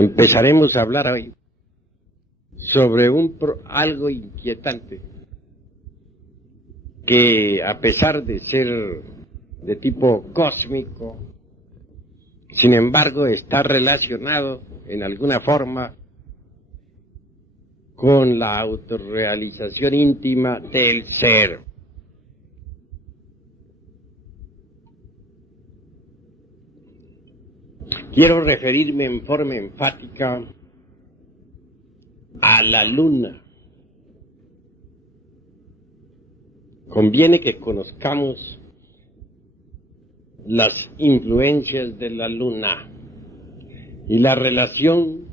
Empezaremos a hablar hoy sobre algo inquietante que, a pesar de ser de tipo cósmico, sin embargo está relacionado en alguna forma con la autorrealización íntima del ser. Quiero referirme en forma enfática a la luna. Conviene que conozcamos las influencias de la luna y la relación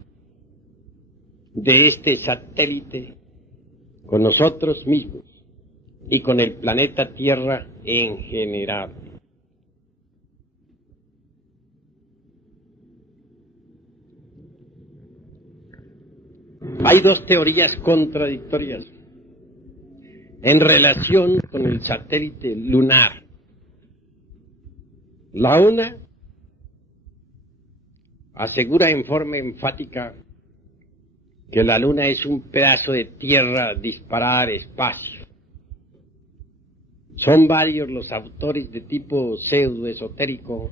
de este satélite con nosotros mismos y con el planeta Tierra en general. Hay dos teorías contradictorias en relación con el satélite lunar. La una asegura en forma enfática que la luna es un pedazo de tierra disparada al espacio. Son varios los autores de tipo pseudo-esotérico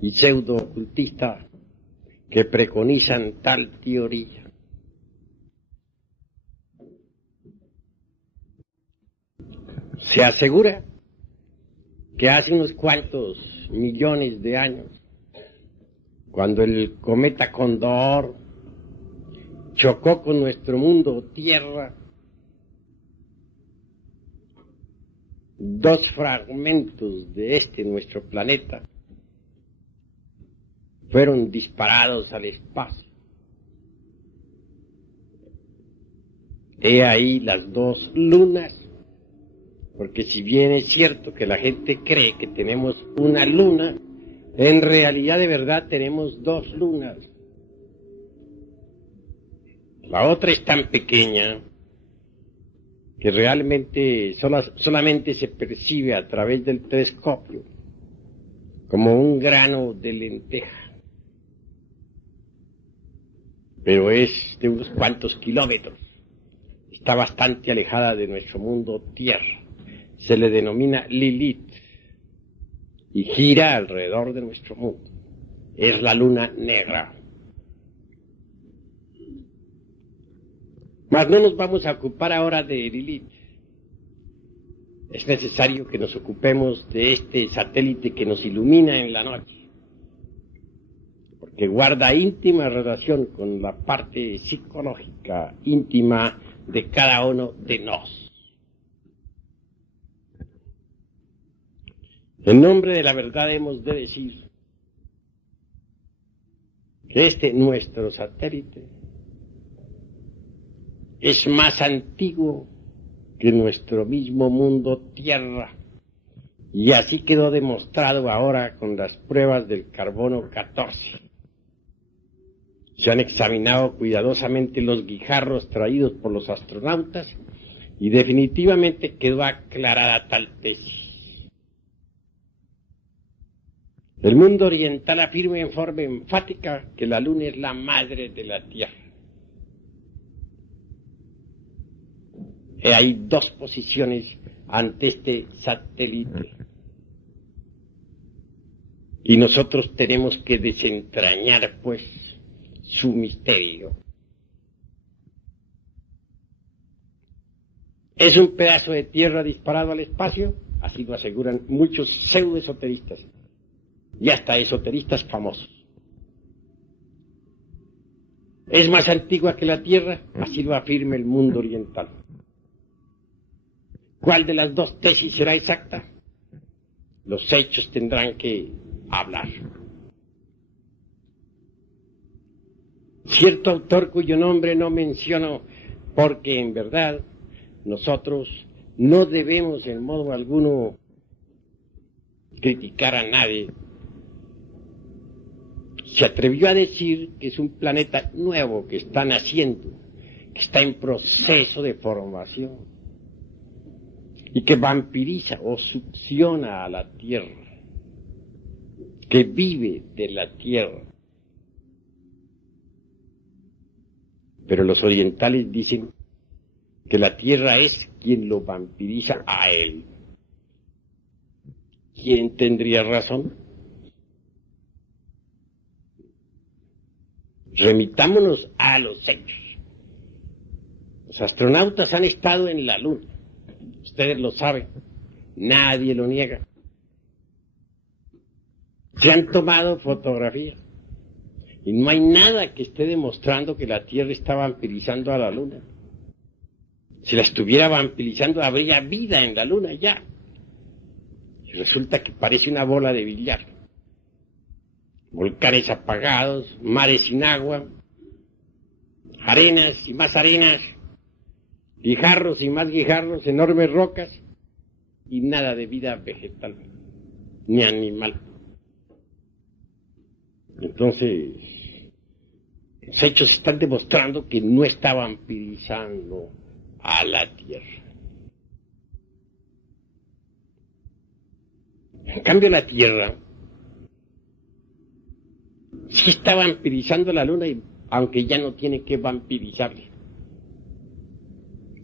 y pseudo-ocultista que preconizan tal teoría. Se asegura que hace unos cuantos millones de años, cuando el cometa Cóndor chocó con nuestro mundo Tierra, dos fragmentos de nuestro planeta, fueron disparados al espacio. He ahí las dos lunas. Porque si bien es cierto que la gente cree que tenemos una luna, en realidad de verdad tenemos dos lunas. La otra es tan pequeña que realmente solamente se percibe a través del telescopio, como un grano de lenteja. Pero es de unos cuantos kilómetros. Está bastante alejada de nuestro mundo Tierra. Se le denomina Lilith y gira alrededor de nuestro mundo. Es la luna negra. Mas no nos vamos a ocupar ahora de Lilith. Es necesario que nos ocupemos de este satélite que nos ilumina en la noche, porque guarda íntima relación con la parte psicológica íntima de cada uno de nosotros. En nombre de la verdad hemos de decir que nuestro satélite es más antiguo que nuestro mismo mundo Tierra, y así quedó demostrado ahora con las pruebas del carbono 14. Se han examinado cuidadosamente los guijarros traídos por los astronautas y definitivamente quedó aclarada tal tesis. El mundo oriental afirma en forma enfática que la luna es la madre de la Tierra. Hay dos posiciones ante este satélite. Y nosotros tenemos que desentrañar, pues, su misterio. ¿Es un pedazo de tierra disparado al espacio? Así lo aseguran muchos pseudo-esoteristas. Y hasta esoteristas famosos. ¿Es más antigua que la Tierra? Así lo afirma el mundo oriental. ¿Cuál de las dos tesis será exacta? Los hechos tendrán que hablar. Cierto autor cuyo nombre no menciono, porque en verdad nosotros no debemos en modo alguno criticar a nadie, se atrevió a decir que es un planeta nuevo que está naciendo, que está en proceso de formación y que vampiriza o succiona a la Tierra, que vive de la Tierra. Pero los orientales dicen que la Tierra es quien lo vampiriza a él. ¿Quién tendría razón? Remitámonos a los hechos. Los astronautas han estado en la Luna. Ustedes lo saben. Nadie lo niega. Se han tomado fotografías. Y no hay nada que esté demostrando que la Tierra está vampirizando a la Luna. Si la estuviera vampirizando, habría vida en la Luna ya. Y resulta que parece una bola de billar. Volcanes apagados, mares sin agua, arenas y más arenas, guijarros y más guijarros, enormes rocas, y nada de vida vegetal, ni animal. Entonces, los hechos están demostrando que no está vampirizando a la Tierra. En cambio, la Tierra sí está vampirizando a la Luna, y aunque ya no tiene que vampirizarle.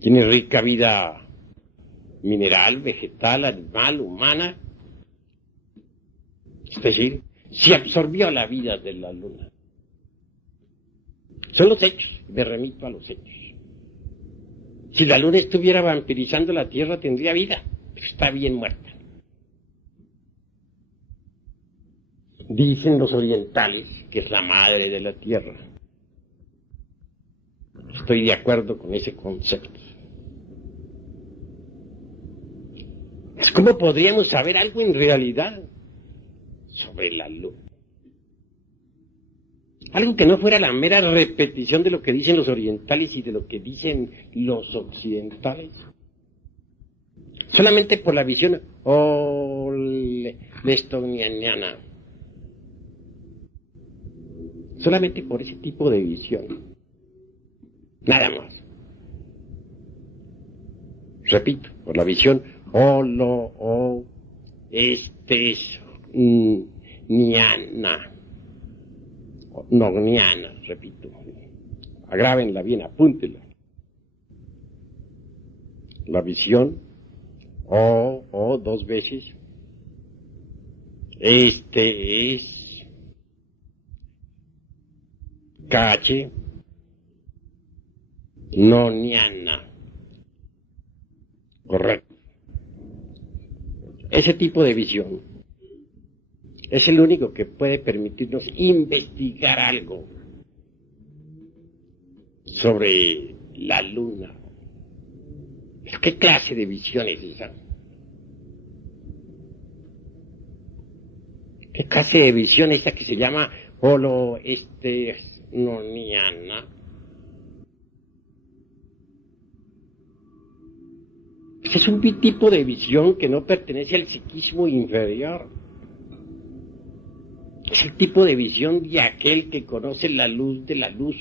Tiene rica vida mineral, vegetal, animal, humana. Es decir, se absorbió la vida de la Luna. Son los hechos, me remito a los hechos. Si la Luna estuviera vampirizando la Tierra, tendría vida, pero está bien muerta. Dicen los orientales que es la madre de la Tierra. Estoy de acuerdo con ese concepto. ¿Cómo podríamos saber algo en realidad sobre la Luna? Algo que no fuera la mera repetición de lo que dicen los orientales y de lo que dicen los occidentales. Solamente por la visión lestoniana. Solamente por ese tipo de visión. Nada más. Repito, por la visión niana. Nogniana, repito. Agrábenla bien, apúntenla. La visión, dos veces. Es cache, noniana. Correcto. Ese tipo de visión es el único que puede permitirnos investigar algo sobre la Luna. ¿Qué clase de visión es esa? ¿Qué clase de visión es esa que se llama noniana? Es un tipo de visión que no pertenece al psiquismo inferior. Es el tipo de visión de aquel que conoce la luz de la luz,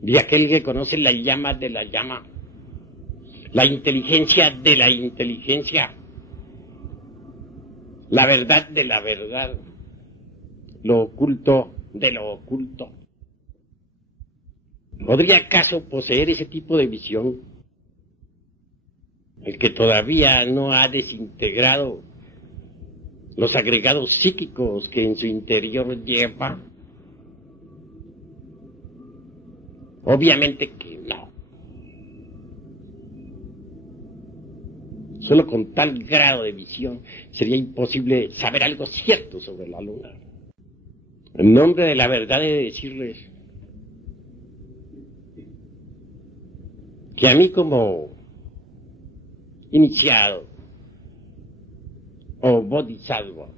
de aquel que conoce la llama de la llama, la inteligencia de la inteligencia, la verdad de la verdad, lo oculto de lo oculto. ¿Podría acaso poseer ese tipo de visión el que todavía no ha desintegrado los agregados psíquicos que en su interior lleva? Obviamente que no. Solo con tal grado de visión sería imposible saber algo cierto sobre la Luna. En nombre de la verdad he de decirles que a mí como iniciado o bodhisattva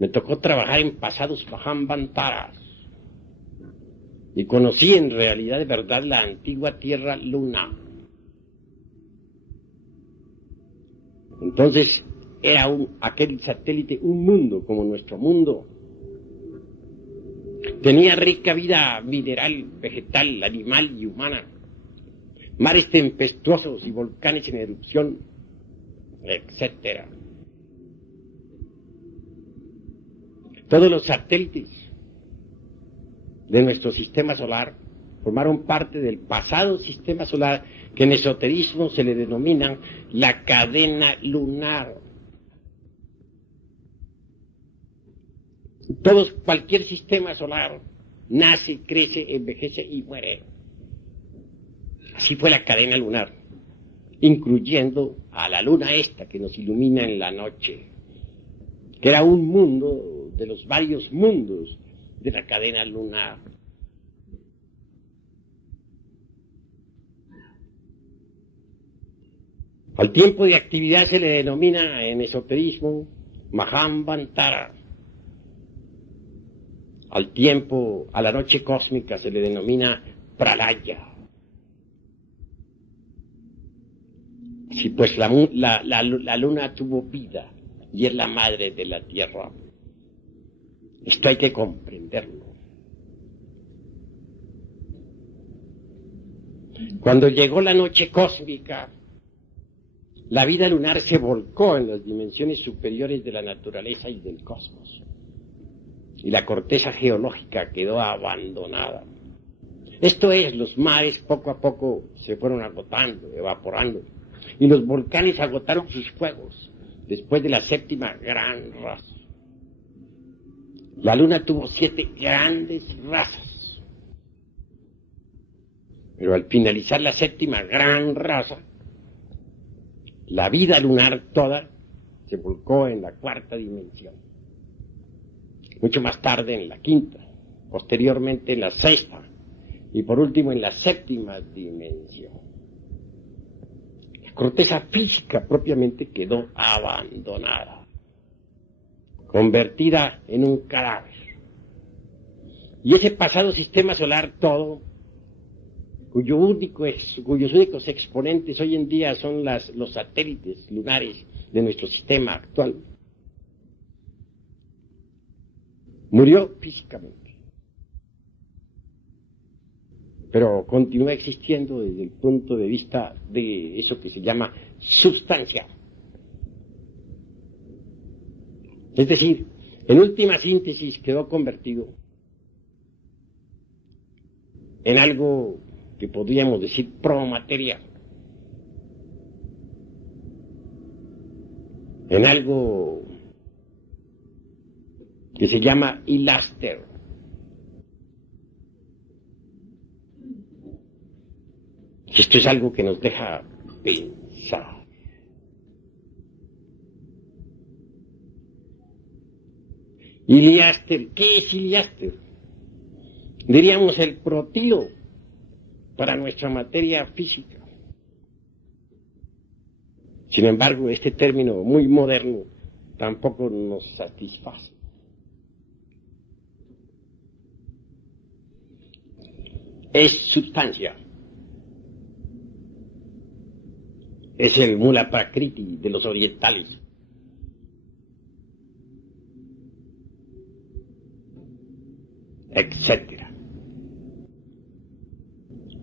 me tocó trabajar en pasados Mahambantaras y conocí en realidad de verdad la antigua Tierra Luna. Entonces era aquel satélite un mundo como nuestro mundo. Tenía rica vida mineral, vegetal, animal y humana. Mares tempestuosos y volcanes en erupción, etcétera. Todos los satélites de nuestro sistema solar formaron parte del pasado sistema solar que en esoterismo se le denomina la cadena lunar. Cualquier sistema solar nace, crece, envejece y muere. Así fue la cadena lunar, incluyendo a la luna esta que nos ilumina en la noche, que era un mundo de los varios mundos de la cadena lunar. Al tiempo de actividad se le denomina en esoterismo Mahamvantara. A la noche cósmica se le denomina Pralaya. Sí, pues la luna tuvo vida y es la madre de la Tierra. Esto hay que comprenderlo. Cuando llegó la noche cósmica, la vida lunar se volcó en las dimensiones superiores de la naturaleza y del cosmos. Y la corteza geológica quedó abandonada. Esto es, los mares poco a poco se fueron agotando, evaporando, y los volcanes agotaron sus fuegos después de la séptima gran raza. La luna tuvo 7 grandes razas, pero al finalizar la séptima gran raza, la vida lunar toda se volcó en la 4ª dimensión. Mucho más tarde en la 5ª, posteriormente en la 6ª y por último en la 7ª dimensión. La corteza física propiamente quedó abandonada, convertida en un cadáver. Y ese pasado sistema solar todo, cuyos únicos exponentes hoy en día son los satélites lunares de nuestro sistema actual, murió físicamente, pero continúa existiendo desde el punto de vista de eso que se llama sustancia. Es decir, en última síntesis quedó convertido en algo que podríamos decir promateria, en algo que se llama hiláster. Esto es algo que nos deja pensar. Hiliáster, ¿qué es hiliáster? Diríamos el protilo para nuestra materia física. Sin embargo, este término muy moderno tampoco nos satisface. Es sustancia. Es el mula prakriti de los orientales. Etcétera.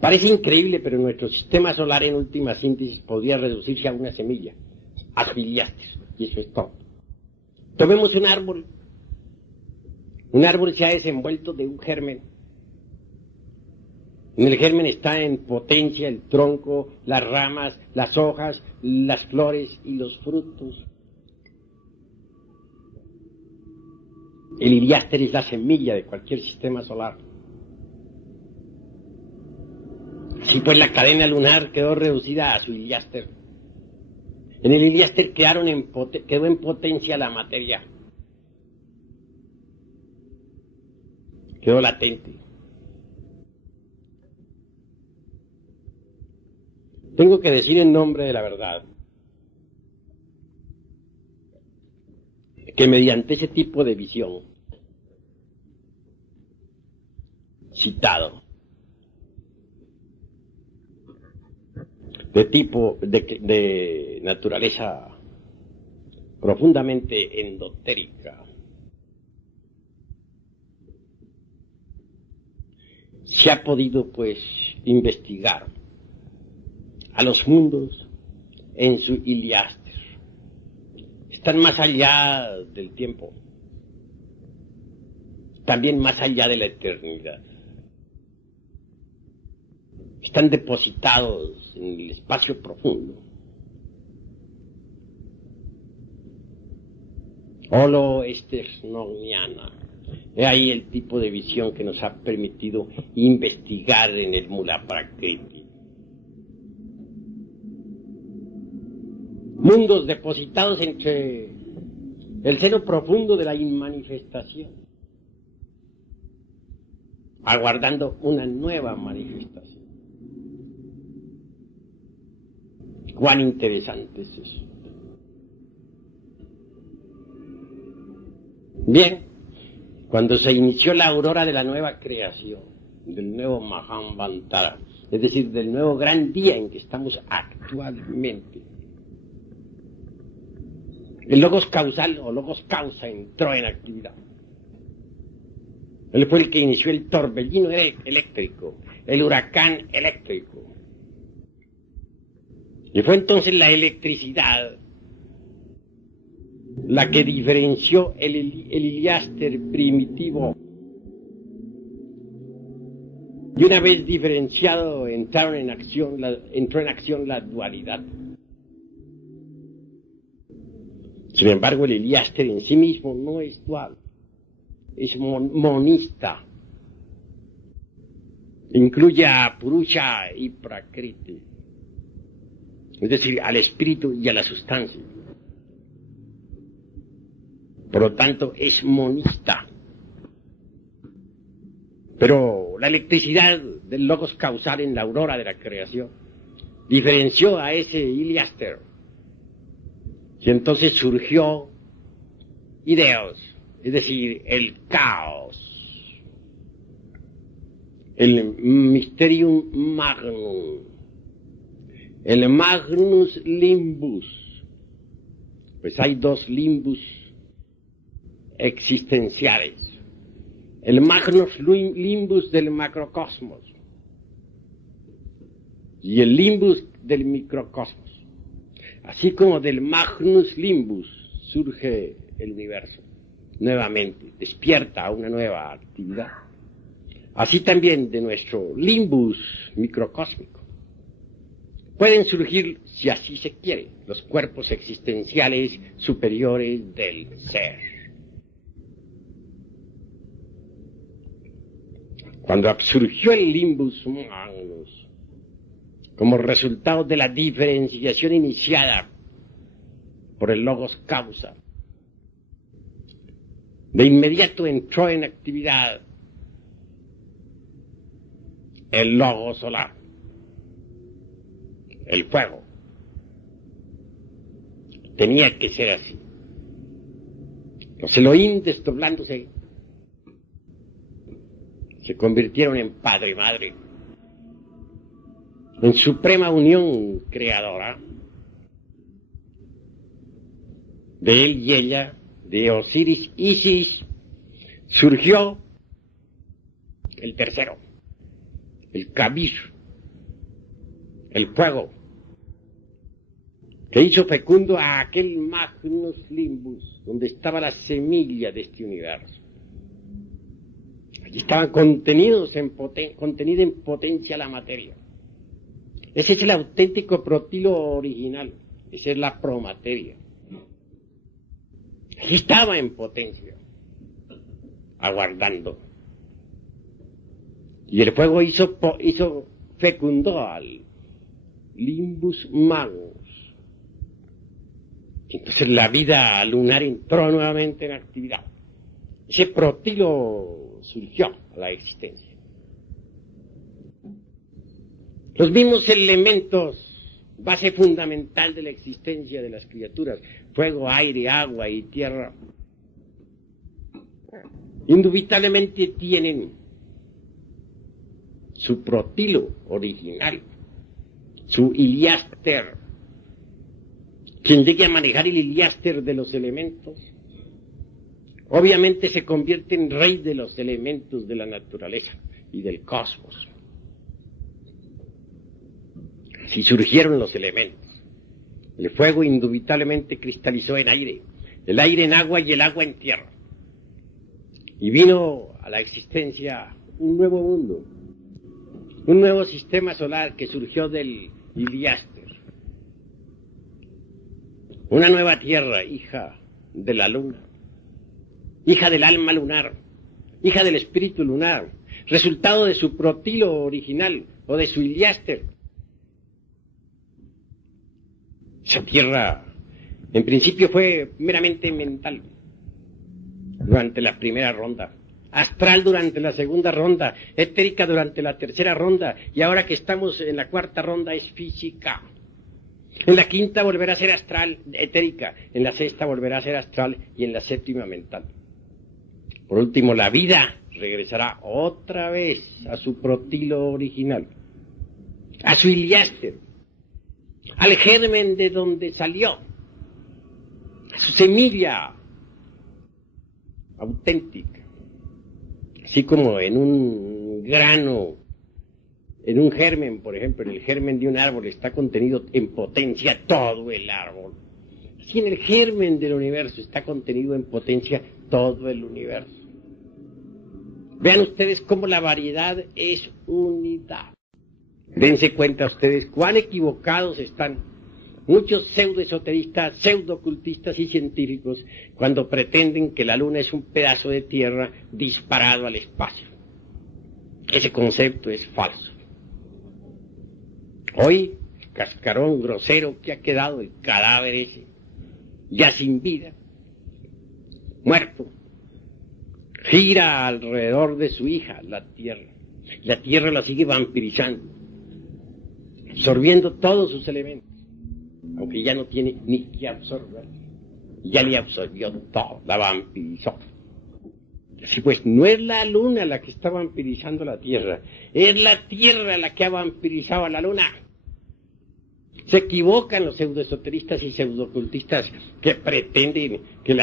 Parece increíble, pero nuestro sistema solar en última síntesis podría reducirse a una semilla, a su hiliáster, y eso es todo. Tomemos un árbol. Un árbol se ha desenvuelto de un germen. En el germen está en potencia el tronco, las ramas, las hojas, las flores y los frutos. El hiliáster es la semilla de cualquier sistema solar. Así pues, la cadena lunar quedó reducida a su hiliáster. En el hiliáster quedó en potencia la materia. Quedó latente. Tengo que decir en nombre de la verdad que mediante ese tipo de visión citado, de naturaleza profundamente endotérica, se ha podido pues investigar a los mundos en su hiliáster. Están más allá del tiempo, también más allá de la eternidad. están depositados en el espacio profundo. Holo Esternomiana. He ahí el tipo de visión que nos ha permitido investigar en el Mula Prakriti. Mundos depositados entre el seno profundo de la inmanifestación, aguardando una nueva manifestación. Cuán interesante es eso. Bien, cuando se inició la aurora de la nueva creación, del nuevo Mahamvantara, es decir, del nuevo gran día en que estamos actualmente, el logos causal o logos causa entró en actividad. Él fue el que inició el torbellino eléctrico, el huracán eléctrico. Y fue entonces la electricidad la que diferenció el Heliáster primitivo. Y una vez diferenciado, entró en acción la dualidad. Sin embargo, el Heliáster en sí mismo no es dual, es monista. Incluye a Purusha y Prakriti, es decir, al espíritu y a la sustancia. Por lo tanto, es monista. Pero la electricidad del logos causal en la aurora de la creación diferenció a ese Heliáster. Y entonces surgió Ideos, es decir, el caos, el Mysterium Magnum, el Magnus Limbus. Pues hay dos limbus existenciales. El Magnus Limbus del macrocosmos y el Limbus del microcosmos. Así como del Magnus Limbus surge el universo nuevamente, despierta a una nueva actividad. Así también de nuestro Limbus microcósmico pueden surgir, si así se quiere, los cuerpos existenciales superiores del ser. Cuando surgió el Limbus Magnus, como resultado de la diferenciación iniciada por el logos causa, de inmediato entró en actividad el logos solar, el fuego. Tenía que ser así. Los Elohim, desdoblándose, se convirtieron en padre y madre, en suprema unión creadora de él y ella, de Osiris Isis, surgió el tercero, el Kabir, el fuego, que hizo fecundo a aquel Magnus Limbus, donde estaba la semilla de este universo. Allí estaban contenida en potencia la materia. Ese es el auténtico protilo original, esa es la promateria. Allí estaba en potencia, aguardando. Y el fuego hizo fecundó al Limbus Magnus. Entonces la vida lunar entró nuevamente en actividad. Ese protilo surgió a la existencia. Los mismos elementos, base fundamental de la existencia de las criaturas, fuego, aire, agua y tierra, indubitablemente tienen su protilo original, su Heliáster. Quien llegue a manejar el Heliáster de los elementos, obviamente se convierte en rey de los elementos de la naturaleza y del cosmos. Así surgieron los elementos. El fuego indubitablemente cristalizó en aire, el aire en agua y el agua en tierra. Y vino a la existencia un nuevo mundo, un nuevo sistema solar que surgió del Iliáster. Una nueva tierra, hija de la luna, hija del alma lunar, hija del espíritu lunar, resultado de su protilo original o de su Iliáster. Esa tierra, en principio, fue meramente mental durante la primera ronda, astral durante la segunda ronda, etérica durante la tercera ronda, y ahora que estamos en la cuarta ronda es física. En la quinta volverá a ser astral, etérica, en la sexta volverá a ser astral y en la séptima mental. Por último, la vida regresará otra vez a su protilo original, a su Iliáster, al germen de donde salió, a su semilla auténtica. Así como en un grano, en un germen, por ejemplo, en el germen de un árbol está contenido en potencia todo el árbol. Así en el germen del universo está contenido en potencia todo el universo. Vean ustedes cómo la variedad es unidad. Dense cuenta ustedes cuán equivocados están muchos pseudoesoteristas, pseudoocultistas y científicos cuando pretenden que la luna es un pedazo de tierra disparado al espacio. Ese concepto es falso. Hoy, el cascarón grosero que ha quedado, el cadáver ese, ya sin vida, muerto, gira alrededor de su hija, la tierra. La tierra la sigue vampirizando, absorbiendo todos sus elementos, aunque ya no tiene ni que absorber. Ya le absorbió todo, la vampirizó. Así pues, no es la luna la que está vampirizando la tierra, es la tierra la que ha vampirizado a la luna. Se equivocan los pseudoesoteristas y pseudoocultistas que pretenden que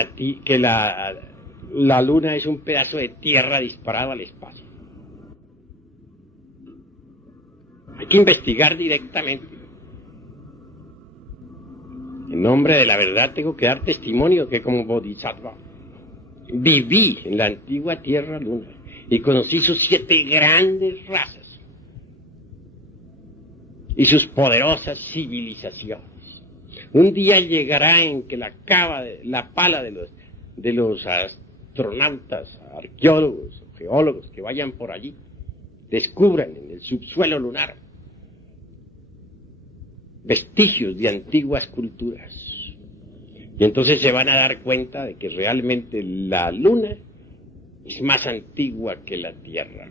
la luna es un pedazo de tierra disparado al espacio. Hay que investigar directamente. En nombre de la verdad tengo que dar testimonio que como Bodhisattva viví en la antigua tierra luna y conocí sus 7 grandes razas y sus poderosas civilizaciones. Un día llegará en que la pala de los astronautas, arqueólogos, geólogos que vayan por allí, descubran en el subsuelo lunar vestigios de antiguas culturas. Y entonces se van a dar cuenta de que realmente la luna es más antigua que la Tierra.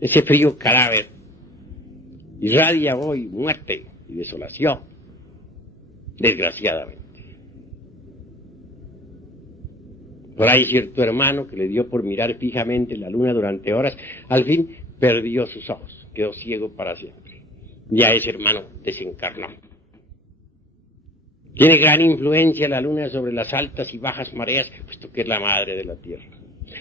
Ese frío cadáver irradia hoy muerte y desolación, desgraciadamente. Por ahí cierto hermano que le dio por mirar fijamente la luna durante horas, al fin perdió sus ojos, quedó ciego para siempre. Ya ese hermano desencarnó. Tiene gran influencia la luna sobre las altas y bajas mareas, puesto que es la madre de la tierra,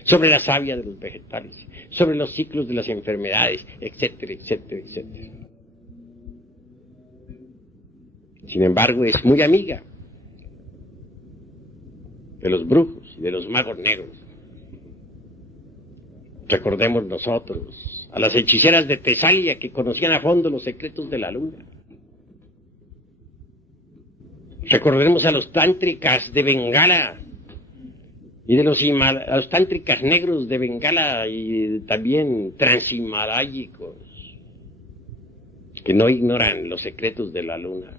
sobre la savia de los vegetales, sobre los ciclos de las enfermedades, etcétera, etcétera, etcétera. Sin embargo, es muy amiga de los brujos y de los magos negros. Recordemos nosotros a las hechiceras de Tesalia que conocían a fondo los secretos de la luna. Recordemos a los tántricas de Bengala y a los tántricas negros de Bengala y también transhimalayicos que no ignoran los secretos de la luna.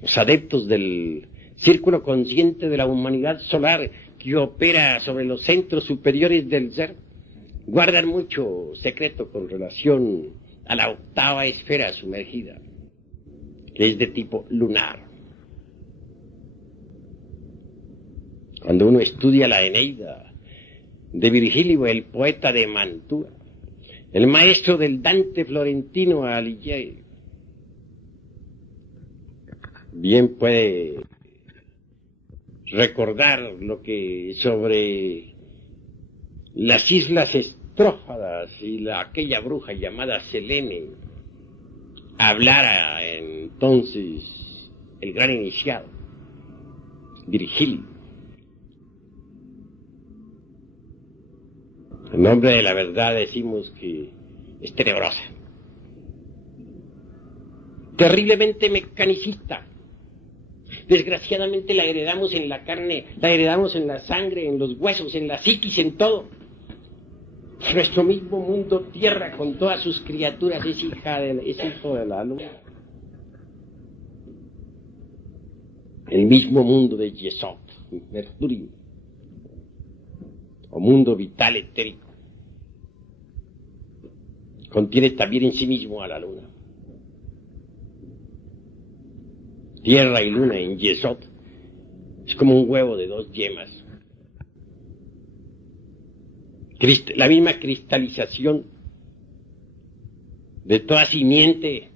Los adeptos del círculo consciente de la humanidad solar que opera sobre los centros superiores del ser guardan mucho secreto con relación a la octava esfera sumergida, que es de tipo lunar. Cuando uno estudia la Eneida de Virgilio, el poeta de Mantua, el maestro del Dante Florentino Alighieri, bien puede recordar lo que sobre las islas Estrófadas y aquella bruja llamada Selene hablara entonces el gran iniciado, Virgilio. En nombre de la verdad decimos que es tenebrosa, terriblemente mecanicista. Desgraciadamente la heredamos en la carne, la heredamos en la sangre, en los huesos, en la psiquis, en todo. Nuestro mismo mundo tierra con todas sus criaturas es hijo de la luna. El mismo mundo de Yesod, Mercurio, o mundo vital etérico, contiene también en sí mismo a la luna. Tierra y luna en Yesod es como un huevo de 2 yemas. La misma cristalización de toda simiente,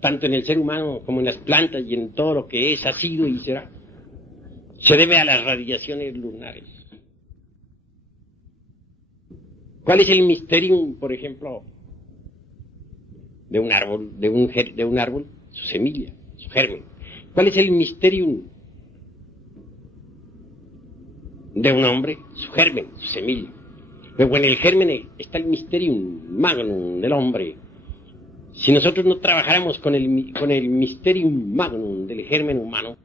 tanto en el ser humano como en las plantas y en todo lo que es, ha sido y será, se debe a las radiaciones lunares. ¿Cuál es el misterium, por ejemplo, de un árbol, de un árbol? Su semilla, su germen. ¿Cuál es el misterium de un hombre? Su germen, su semilla. Pero en el germen está el mysterium magnum del hombre. Si nosotros no trabajáramos con el mysterium magnum del germen humano,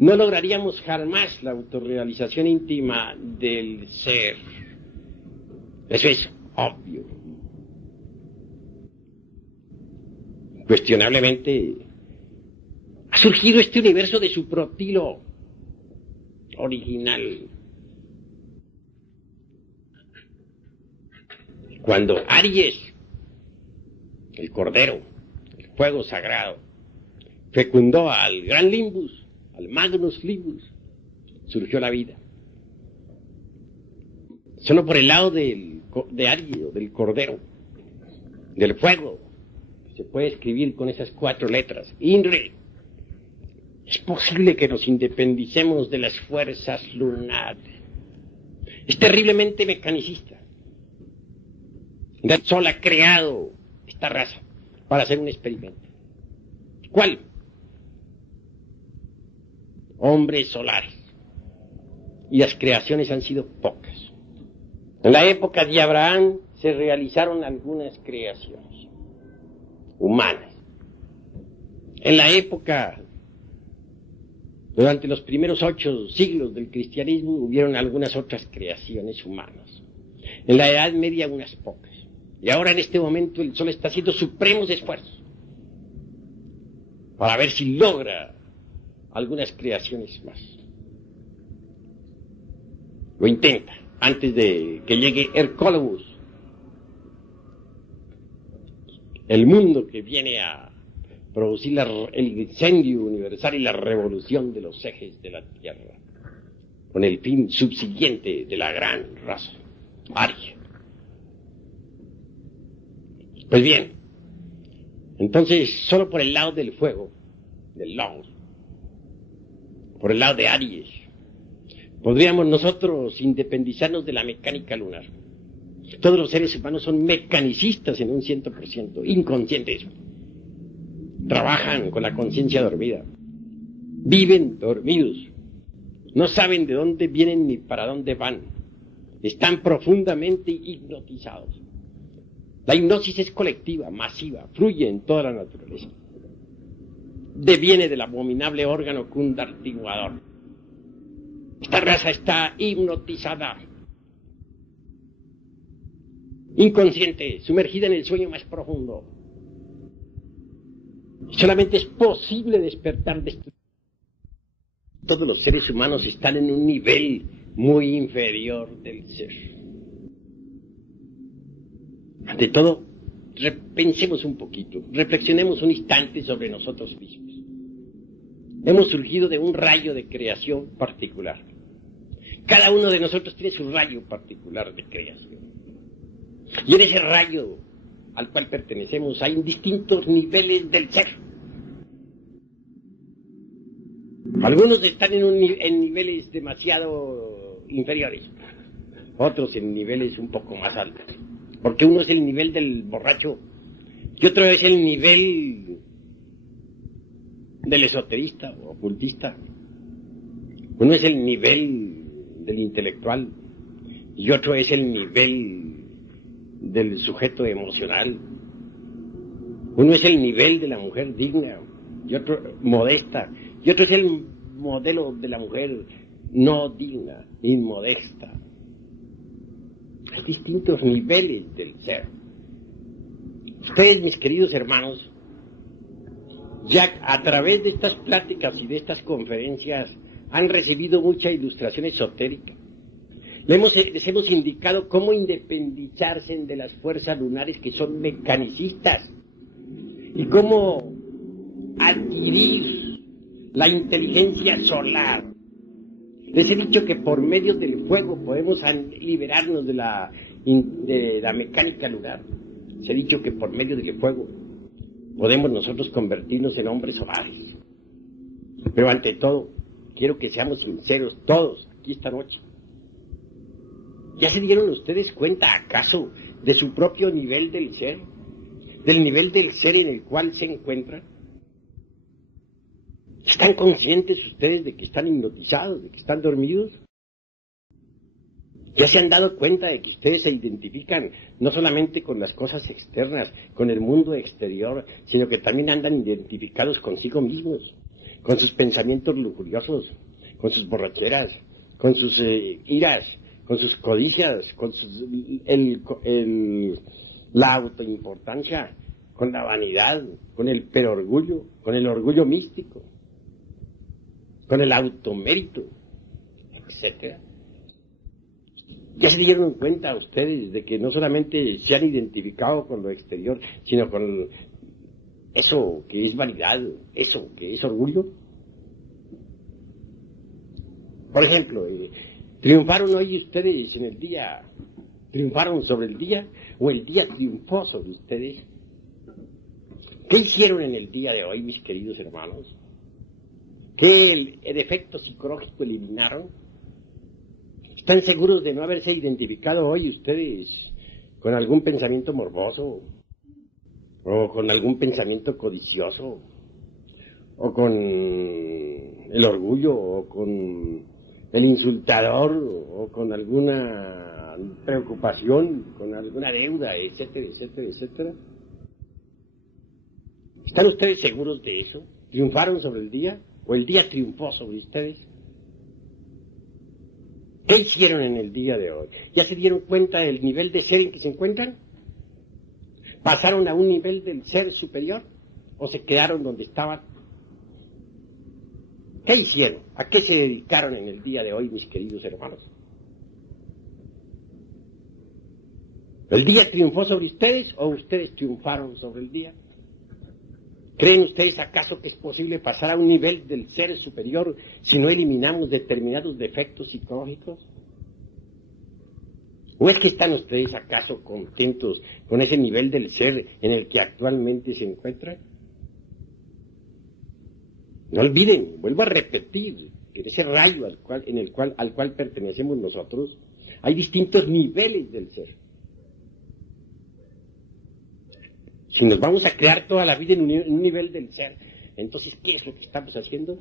no lograríamos jamás la autorrealización íntima del ser. Eso es obvio. Cuestionablemente ha surgido este universo de su protilo original. Cuando Aries, el cordero, el fuego sagrado, fecundó al gran Limbus, al Magnus Limbus, surgió la vida. Solo por el lado de Aries, del cordero, del fuego, se puede escribir con esas 4 letras, INRE. Es posible que nos independicemos de las fuerzas lunares. Es terriblemente mecanicista. El Sol ha creado esta raza para hacer un experimento. ¿Cuál? Hombres solares. Y las creaciones han sido pocas. En la época de Abraham se realizaron algunas creaciones humanas. En la época, durante los primeros 8 siglos del cristianismo, hubieron algunas otras creaciones humanas. En la Edad Media unas pocas. Y ahora en este momento el Sol está haciendo supremos esfuerzos para ver si logra algunas creaciones más. Lo intenta antes de que llegue Hercólogos, el mundo que viene a producir el incendio universal y la revolución de los ejes de la Tierra, con el fin subsiguiente de la gran raza aria. Pues bien, entonces solo por el lado del fuego, del Logos, por el lado de Aries, podríamos nosotros independizarnos de la mecánica lunar. Todos los seres humanos son mecanicistas en un 100%, inconscientes. Trabajan con la conciencia dormida. Viven dormidos. No saben de dónde vienen ni para dónde van. Están profundamente hipnotizados. La hipnosis es colectiva, masiva, fluye en toda la naturaleza. Deviene del abominable órgano cundartiguador. Esta raza está hipnotizada, inconsciente, sumergida en el sueño más profundo. Solamente es posible despertar de esto. Todos los seres humanos están en un nivel muy inferior del ser. Ante todo, repensemos un poquito, reflexionemos un instante sobre nosotros mismos. Hemos surgido de un rayo de creación particular. Cada uno de nosotros tiene su rayo particular de creación. Y en ese rayo al cual pertenecemos hay distintos niveles del ser. Algunos están en niveles demasiado inferiores, otros en niveles un poco más altos. Porque uno es el nivel del borracho y otro es el nivel del esoterista o ocultista. Uno es el nivel del intelectual y otro es el nivel del sujeto emocional. Uno es el nivel de la mujer digna, y otro modesta, y otro es el modelo de la mujer no digna, inmodesta. Hay distintos niveles del ser. Ustedes, mis queridos hermanos, ya a través de estas pláticas y de estas conferencias han recibido mucha ilustración esotérica. Les hemos indicado cómo independizarse de las fuerzas lunares que son mecanicistas y cómo adquirir la inteligencia solar. Les he dicho que por medio del fuego podemos liberarnos de la mecánica lunar. Les he dicho que por medio del fuego podemos nosotros convertirnos en hombres solares. Pero ante todo, quiero que seamos sinceros todos aquí esta noche. ¿Ya se dieron ustedes cuenta acaso de su propio nivel del ser? ¿Del nivel del ser en el cual se encuentran? ¿Están conscientes ustedes de que están hipnotizados, de que están dormidos? ¿Ya se han dado cuenta de que ustedes se identifican no solamente con las cosas externas, con el mundo exterior, sino que también andan identificados consigo mismos, con sus pensamientos lujuriosos, con sus borracheras, con sus iras, con sus codicias, con la autoimportancia, con la vanidad, con el perorgullo, con el orgullo místico, con el automérito, etcétera? ¿Ya se dieron cuenta ustedes de que no solamente se han identificado con lo exterior, sino con eso que es vanidad, eso que es orgullo? Por ejemplo, ¿triunfaron hoy ustedes en el día? ¿Triunfaron sobre el día? ¿O el día triunfó sobre ustedes? ¿Qué hicieron en el día de hoy, mis queridos hermanos? ¿Qué el efecto psicológico eliminaron? ¿Están seguros de no haberse identificado hoy ustedes con algún pensamiento morboso? ¿O con algún pensamiento codicioso? ¿O con el orgullo? ¿O con el insultador? ¿O con alguna preocupación? ¿Con alguna deuda? Etcétera, etcétera, etcétera. ¿Están ustedes seguros de eso? ¿Triunfaron sobre el día? ¿O el día triunfó sobre ustedes? ¿Qué hicieron en el día de hoy? ¿Ya se dieron cuenta del nivel de ser en que se encuentran? ¿Pasaron a un nivel del ser superior? ¿O se quedaron donde estaban? ¿Qué hicieron? ¿A qué se dedicaron en el día de hoy, mis queridos hermanos? ¿El día triunfó sobre ustedes o ustedes triunfaron sobre el día? ¿Creen ustedes acaso que es posible pasar a un nivel del ser superior si no eliminamos determinados defectos psicológicos? ¿O es que están ustedes acaso contentos con ese nivel del ser en el que actualmente se encuentran? No olviden, vuelvo a repetir, que en ese rayo al cual pertenecemos nosotros, hay distintos niveles del ser. Si nos vamos a crear toda la vida en un nivel del ser, entonces, ¿qué es lo que estamos haciendo?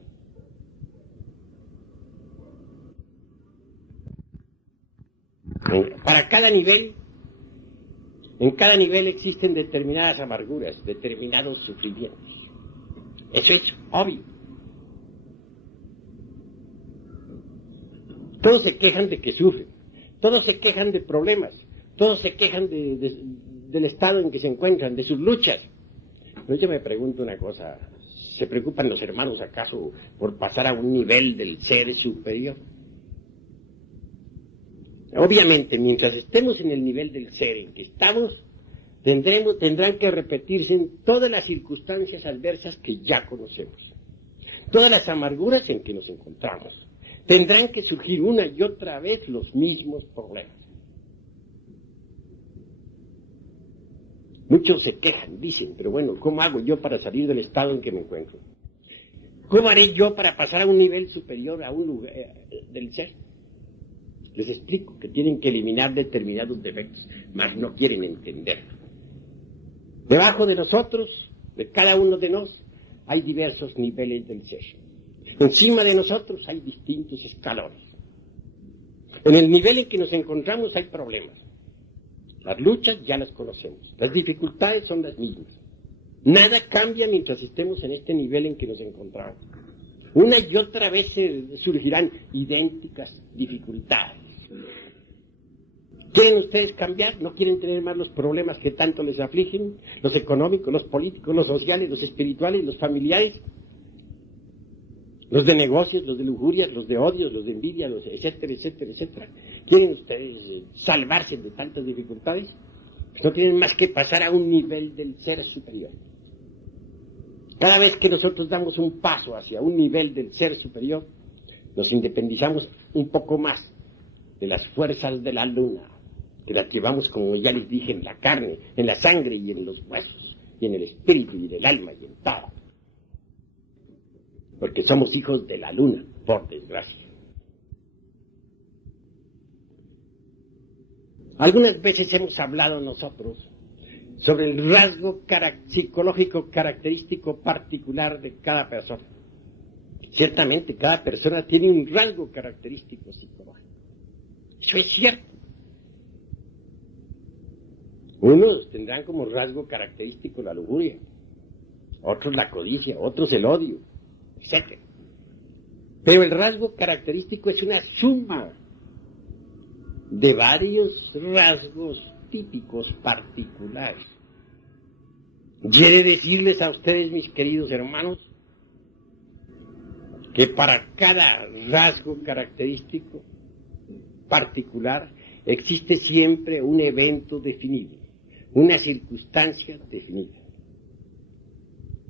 Para cada nivel, en cada nivel existen determinadas amarguras, determinados sufrimientos. Eso es obvio. Todos se quejan de que sufren, todos se quejan de problemas, todos se quejan del estado en que se encuentran, de sus luchas. Pero yo me pregunto una cosa, ¿se preocupan los hermanos acaso por pasar a un nivel del ser superior? Obviamente, mientras estemos en el nivel del ser en que estamos, tendrán que repetirse en todas las circunstancias adversas que ya conocemos, todas las amarguras en que nos encontramos. Tendrán que surgir una y otra vez los mismos problemas. Muchos se quejan, dicen, pero bueno, ¿cómo hago yo para salir del estado en que me encuentro? ¿Cómo haré yo para pasar a un nivel superior, a un lugar del ser? Les explico que tienen que eliminar determinados defectos, mas no quieren entenderlo. Debajo de nosotros, de cada uno de nosotros, hay diversos niveles del ser. Encima de nosotros hay distintos escalones. En el nivel en que nos encontramos hay problemas. Las luchas ya las conocemos. Las dificultades son las mismas. Nada cambia mientras estemos en este nivel en que nos encontramos. Una y otra vez surgirán idénticas dificultades. ¿Quieren ustedes cambiar? ¿No quieren tener más los problemas que tanto les afligen? Los económicos, los políticos, los sociales, los espirituales, los familiares, los de negocios, los de lujurias, los de odios, los de envidia, los etcétera, etcétera, etcétera. ¿Quieren ustedes salvarse de tantas dificultades? Pues no tienen más que pasar a un nivel del ser superior. Cada vez que nosotros damos un paso hacia un nivel del ser superior, nos independizamos un poco más de las fuerzas de la luna, que las llevamos, como ya les dije, en la carne, en la sangre y en los huesos, y en el espíritu y en el alma y en todo. Porque somos hijos de la luna, por desgracia. Algunas veces hemos hablado nosotros sobre el rasgo psicológico característico particular de cada persona. Ciertamente, cada persona tiene un rasgo característico psicológico. Eso es cierto. Unos tendrán como rasgo característico la lujuria, otros la codicia, otros el odio, etc. Pero el rasgo característico es una suma de varios rasgos típicos particulares. Quiere decirles a ustedes, mis queridos hermanos, que para cada rasgo característico particular existe siempre un evento definido, una circunstancia definida.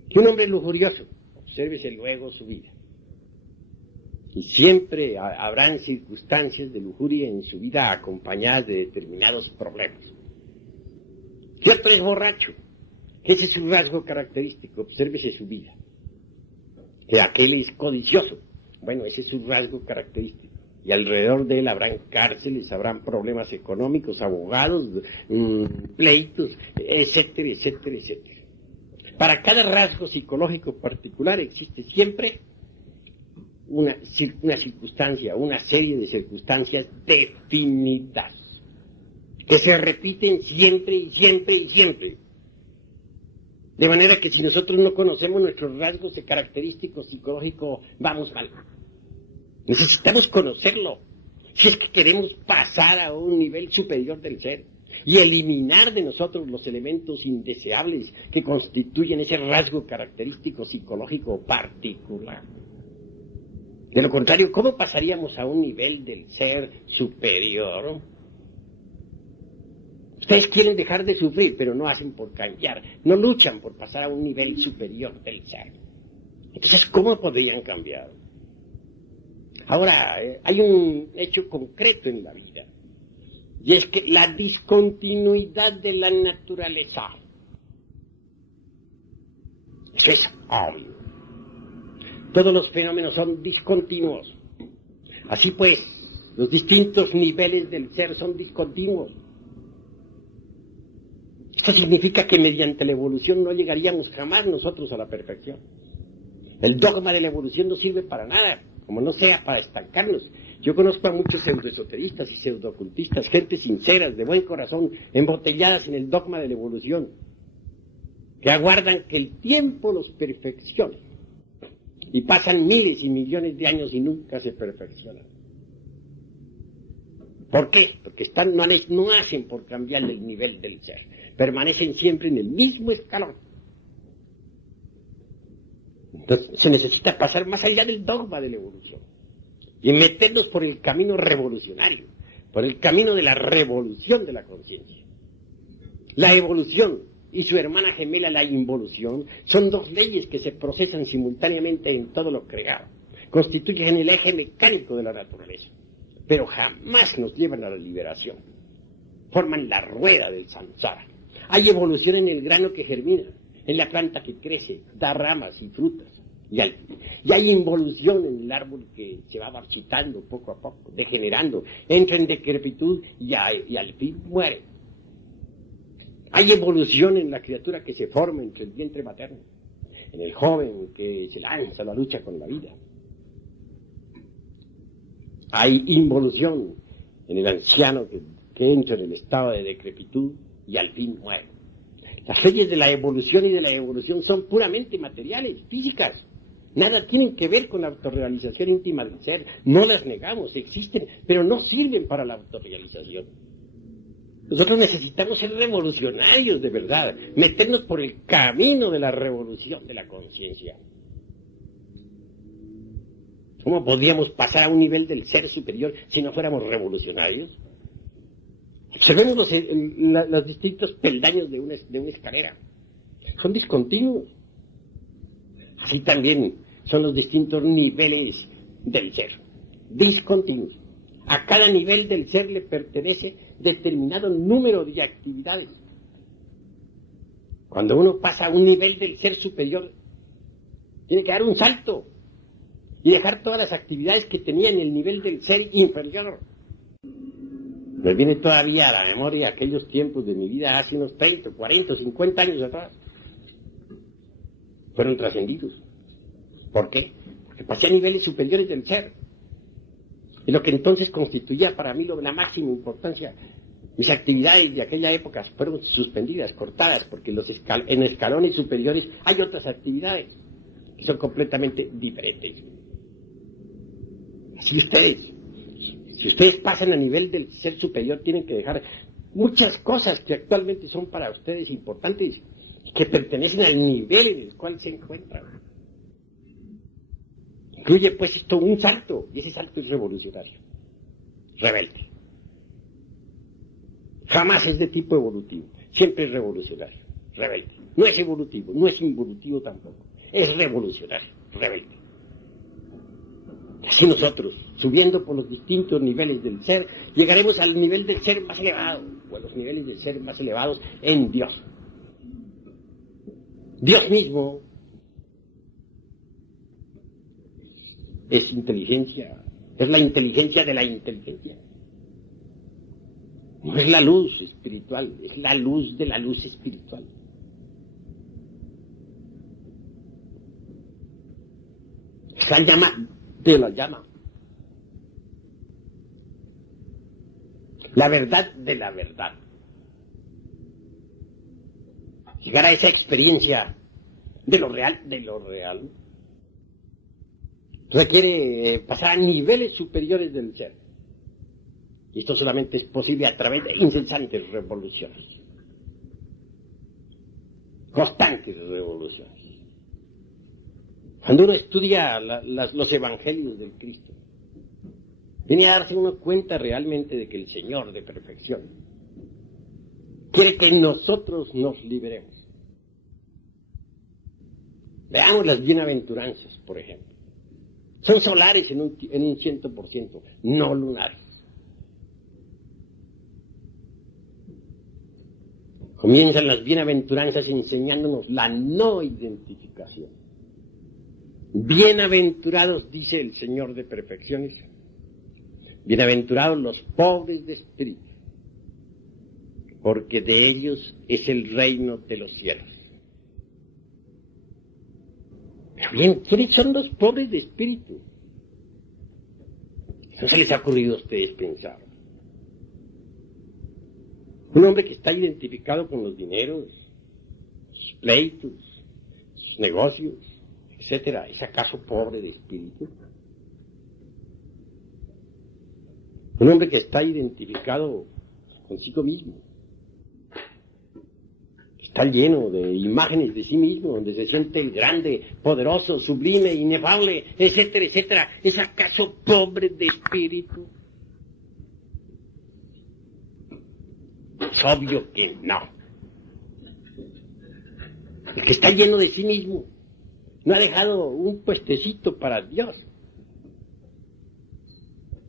Que un hombre lujurioso, obsérvese luego su vida. Y siempre habrán circunstancias de lujuria en su vida acompañadas de determinados problemas. Que otro es borracho, que ese es su rasgo característico, obsérvese su vida. Que aquel es codicioso, bueno, ese es su rasgo característico. Y alrededor de él habrán cárceles, habrán problemas económicos, abogados, pleitos, etcétera, etcétera, etcétera. Para cada rasgo psicológico particular existe siempre una circunstancia, una serie de circunstancias definidas, que se repiten siempre y siempre y siempre. De manera que si nosotros no conocemos nuestros rasgos característicos psicológicos, vamos mal. Necesitamos conocerlo, si es que queremos pasar a un nivel superior del ser y eliminar de nosotros los elementos indeseables que constituyen ese rasgo característico psicológico particular. De lo contrario, ¿cómo pasaríamos a un nivel del ser superior? Ustedes quieren dejar de sufrir, pero no hacen por cambiar, no luchan por pasar a un nivel superior del ser. Entonces, ¿cómo podrían cambiar? Ahora, hay un hecho concreto en la vida, y es que la discontinuidad de la naturaleza, eso es obvio. Todos los fenómenos son discontinuos. Así pues, los distintos niveles del ser son discontinuos. Esto significa que mediante la evolución no llegaríamos jamás nosotros a la perfección. El dogma de la evolución no sirve para nada, como no sea para estancarnos. Yo conozco a muchos pseudoesoteristas y pseudoocultistas, gente sinceras, de buen corazón, embotelladas en el dogma de la evolución, que aguardan que el tiempo los perfeccione. Y pasan miles y millones de años y nunca se perfeccionan. ¿Por qué? Porque no hacen por cambiar el nivel del ser. Permanecen siempre en el mismo escalón. Entonces se necesita pasar más allá del dogma de la evolución y meternos por el camino revolucionario, por el camino de la revolución de la conciencia. La evolución y su hermana gemela, la involución, son dos leyes que se procesan simultáneamente en todo lo creado. Constituyen el eje mecánico de la naturaleza, pero jamás nos llevan a la liberación. Forman la rueda del samsara. Hay evolución en el grano que germina, en la planta que crece, da ramas y frutas. Y hay involución en el árbol que se va marchitando poco a poco, degenerando, entra en decrepitud y al fin muere. Hay evolución en la criatura que se forma entre el vientre materno, en el joven que se lanza a la lucha con la vida. Hay involución en el anciano que entra en el estado de decrepitud y al fin muere. Las leyes de la evolución y de la evolución son puramente materiales, físicas. Nada tienen que ver con la autorrealización íntima del ser. No las negamos, existen, pero no sirven para la autorrealización. Nosotros necesitamos ser revolucionarios de verdad, meternos por el camino de la revolución de la conciencia. ¿Cómo podríamos pasar a un nivel del ser superior si no fuéramos revolucionarios? Observemos los distintos peldaños de una escalera. Son discontinuos. Así también son los distintos niveles del ser. Discontinuos. A cada nivel del ser le pertenece determinado número de actividades. Cuando uno pasa a un nivel del ser superior, tiene que dar un salto y dejar todas las actividades que tenía en el nivel del ser inferior. Me viene todavía a la memoria aquellos tiempos de mi vida hace unos 30, 40, 50 años atrás. Fueron trascendidos. ¿Por qué? Porque pasé a niveles superiores del ser. Y lo que entonces constituía para mí la máxima importancia, mis actividades de aquella época fueron suspendidas, cortadas, porque en escalones superiores hay otras actividades que son completamente diferentes. Así si ustedes pasan a nivel del ser superior, tienen que dejar muchas cosas que actualmente son para ustedes importantes y que pertenecen al nivel en el cual se encuentran. Incluye pues esto un salto, y ese salto es revolucionario, rebelde. Jamás es de tipo evolutivo, siempre es revolucionario, rebelde. No es evolutivo, no es involutivo tampoco, es revolucionario, rebelde. Así nosotros, subiendo por los distintos niveles del ser, llegaremos al nivel del ser más elevado, o a los niveles del ser más elevados en Dios. Dios mismo es inteligencia, es la inteligencia de la inteligencia. No es la luz espiritual, es la luz de la luz espiritual. Es la llama de la llama. La verdad de la verdad. Llegar a esa experiencia de lo real, requiere pasar a niveles superiores del ser. Y esto solamente es posible a través de incesantes revoluciones. Constantes revoluciones. Cuando uno estudia los evangelios del Cristo, viene a darse uno cuenta realmente de que el Señor de perfección quiere que nosotros nos liberemos. Veamos las bienaventuranzas, por ejemplo. Son solares en un 100%, no lunares. Comienzan las bienaventuranzas enseñándonos la no identificación. Bienaventurados, dice el Señor de perfecciones, bienaventurados los pobres de espíritu, porque de ellos es el reino de los cielos. Pero bien, ¿quiénes son los pobres de espíritu? ¿No se les ha ocurrido a ustedes pensar? Un hombre que está identificado con los dineros, sus pleitos, sus negocios, etcétera, ¿es acaso pobre de espíritu? Un hombre que está identificado consigo mismo, que está lleno de imágenes de sí mismo, donde se siente grande, poderoso, sublime, inefable, etcétera, etcétera, ¿es acaso pobre de espíritu? Es obvio que no. El que está lleno de sí mismo no ha dejado un puestecito para Dios.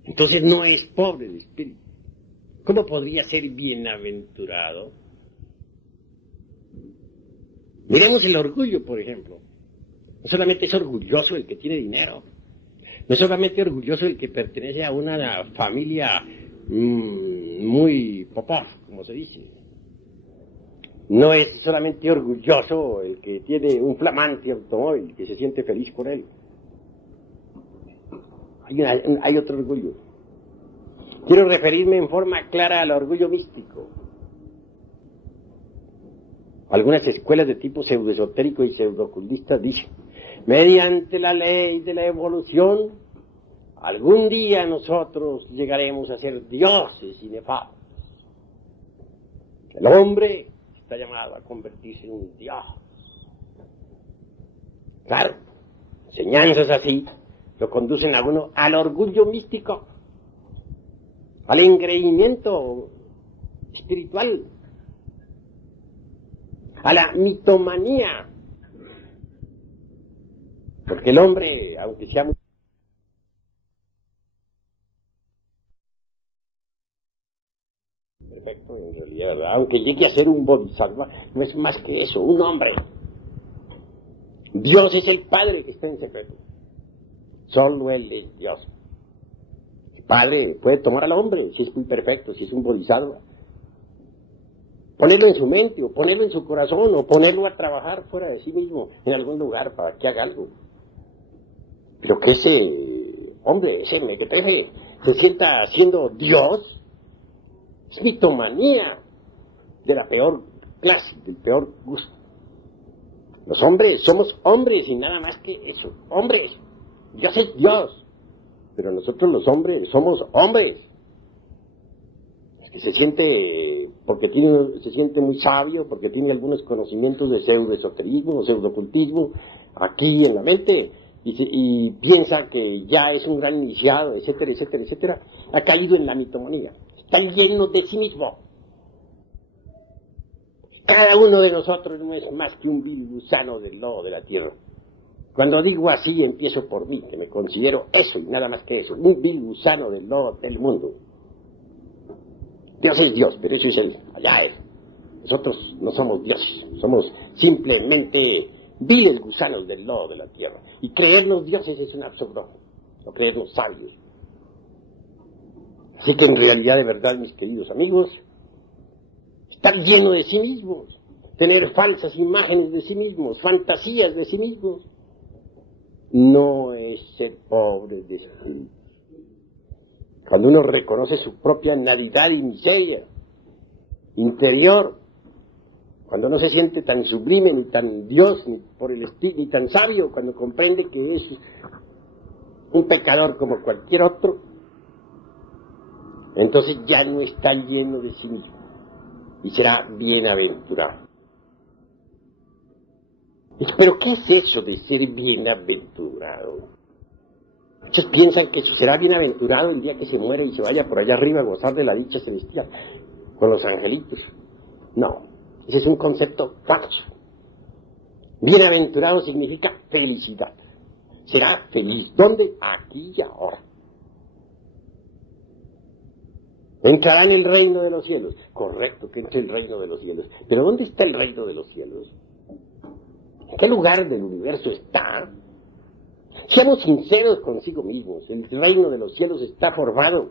Entonces no es pobre de espíritu. ¿Cómo podría ser bienaventurado? Miremos el orgullo, por ejemplo. No solamente es orgulloso el que tiene dinero. No es solamente orgulloso el que pertenece a una familia muy popov, como se dice. No es solamente orgulloso el que tiene un flamante automóvil, que se siente feliz por él. Hay otro orgullo. Quiero referirme en forma clara al orgullo místico. Algunas escuelas de tipo pseudoesotérico y pseudocultista dicen, mediante la ley de la evolución, algún día nosotros llegaremos a ser dioses inefables. El hombre está llamado a convertirse en un dios. Claro, enseñanzas así lo conducen a uno al orgullo místico, al engreimiento espiritual, a la mitomanía. Porque el hombre, aunque sea muy perfecto, en realidad, aunque llegue a ser un bodhisattva, no es más que eso, un hombre. Dios es el Padre que está en secreto. Solo Él es Dios. El Padre puede tomar al hombre, si es muy perfecto, si es un bodhisattva, ponerlo en su mente, o ponerlo en su corazón, o ponerlo a trabajar fuera de sí mismo, en algún lugar, para que haga algo. Pero que ese hombre, ese mequetrefe, se sienta siendo Dios, es mitomanía de la peor clase, del peor gusto. Los hombres somos hombres y nada más que eso, hombres. Dios es Dios, pero nosotros los hombres somos hombres. Es que se siente, se siente muy sabio, porque tiene algunos conocimientos de pseudoesoterismo o pseudocultismo aquí en la mente, y piensa que ya es un gran iniciado, etcétera, etcétera, etcétera, ha caído en la mitomanía. Está lleno de sí mismo. Cada uno de nosotros no es más que un vil gusano del lodo de la tierra. Cuando digo así, empiezo por mí, que me considero eso y nada más que eso, un vil gusano del lodo del mundo. Dios es Dios, pero eso es Él, allá Él. Nosotros no somos dioses, somos simplemente viles gusanos del lodo de la tierra. Y creernos dioses es un absurdo, o creernos sabios. Así que en realidad, de verdad, mis queridos amigos, estar lleno de sí mismos, tener falsas imágenes de sí mismos, fantasías de sí mismos, no es ser pobre de espíritu. Cuando uno reconoce su propia nulidad y miseria interior, cuando no se siente tan sublime, ni tan Dios, ni por el espíritu, ni tan sabio, cuando comprende que es un pecador como cualquier otro, entonces ya no está lleno de sí mismo y será bienaventurado. Pero ¿qué es eso de ser bienaventurado? Muchos piensan que será bienaventurado el día que se muere y se vaya por allá arriba a gozar de la dicha celestial con los angelitos. No, ese es un concepto falso. Bienaventurado significa felicidad. Será feliz. ¿Dónde? Aquí y ahora. Entrará en el reino de los cielos. Correcto, que entre el reino de los cielos. Pero ¿dónde está el reino de los cielos? ¿En qué lugar del universo está? Seamos sinceros consigo mismos. El reino de los cielos está formado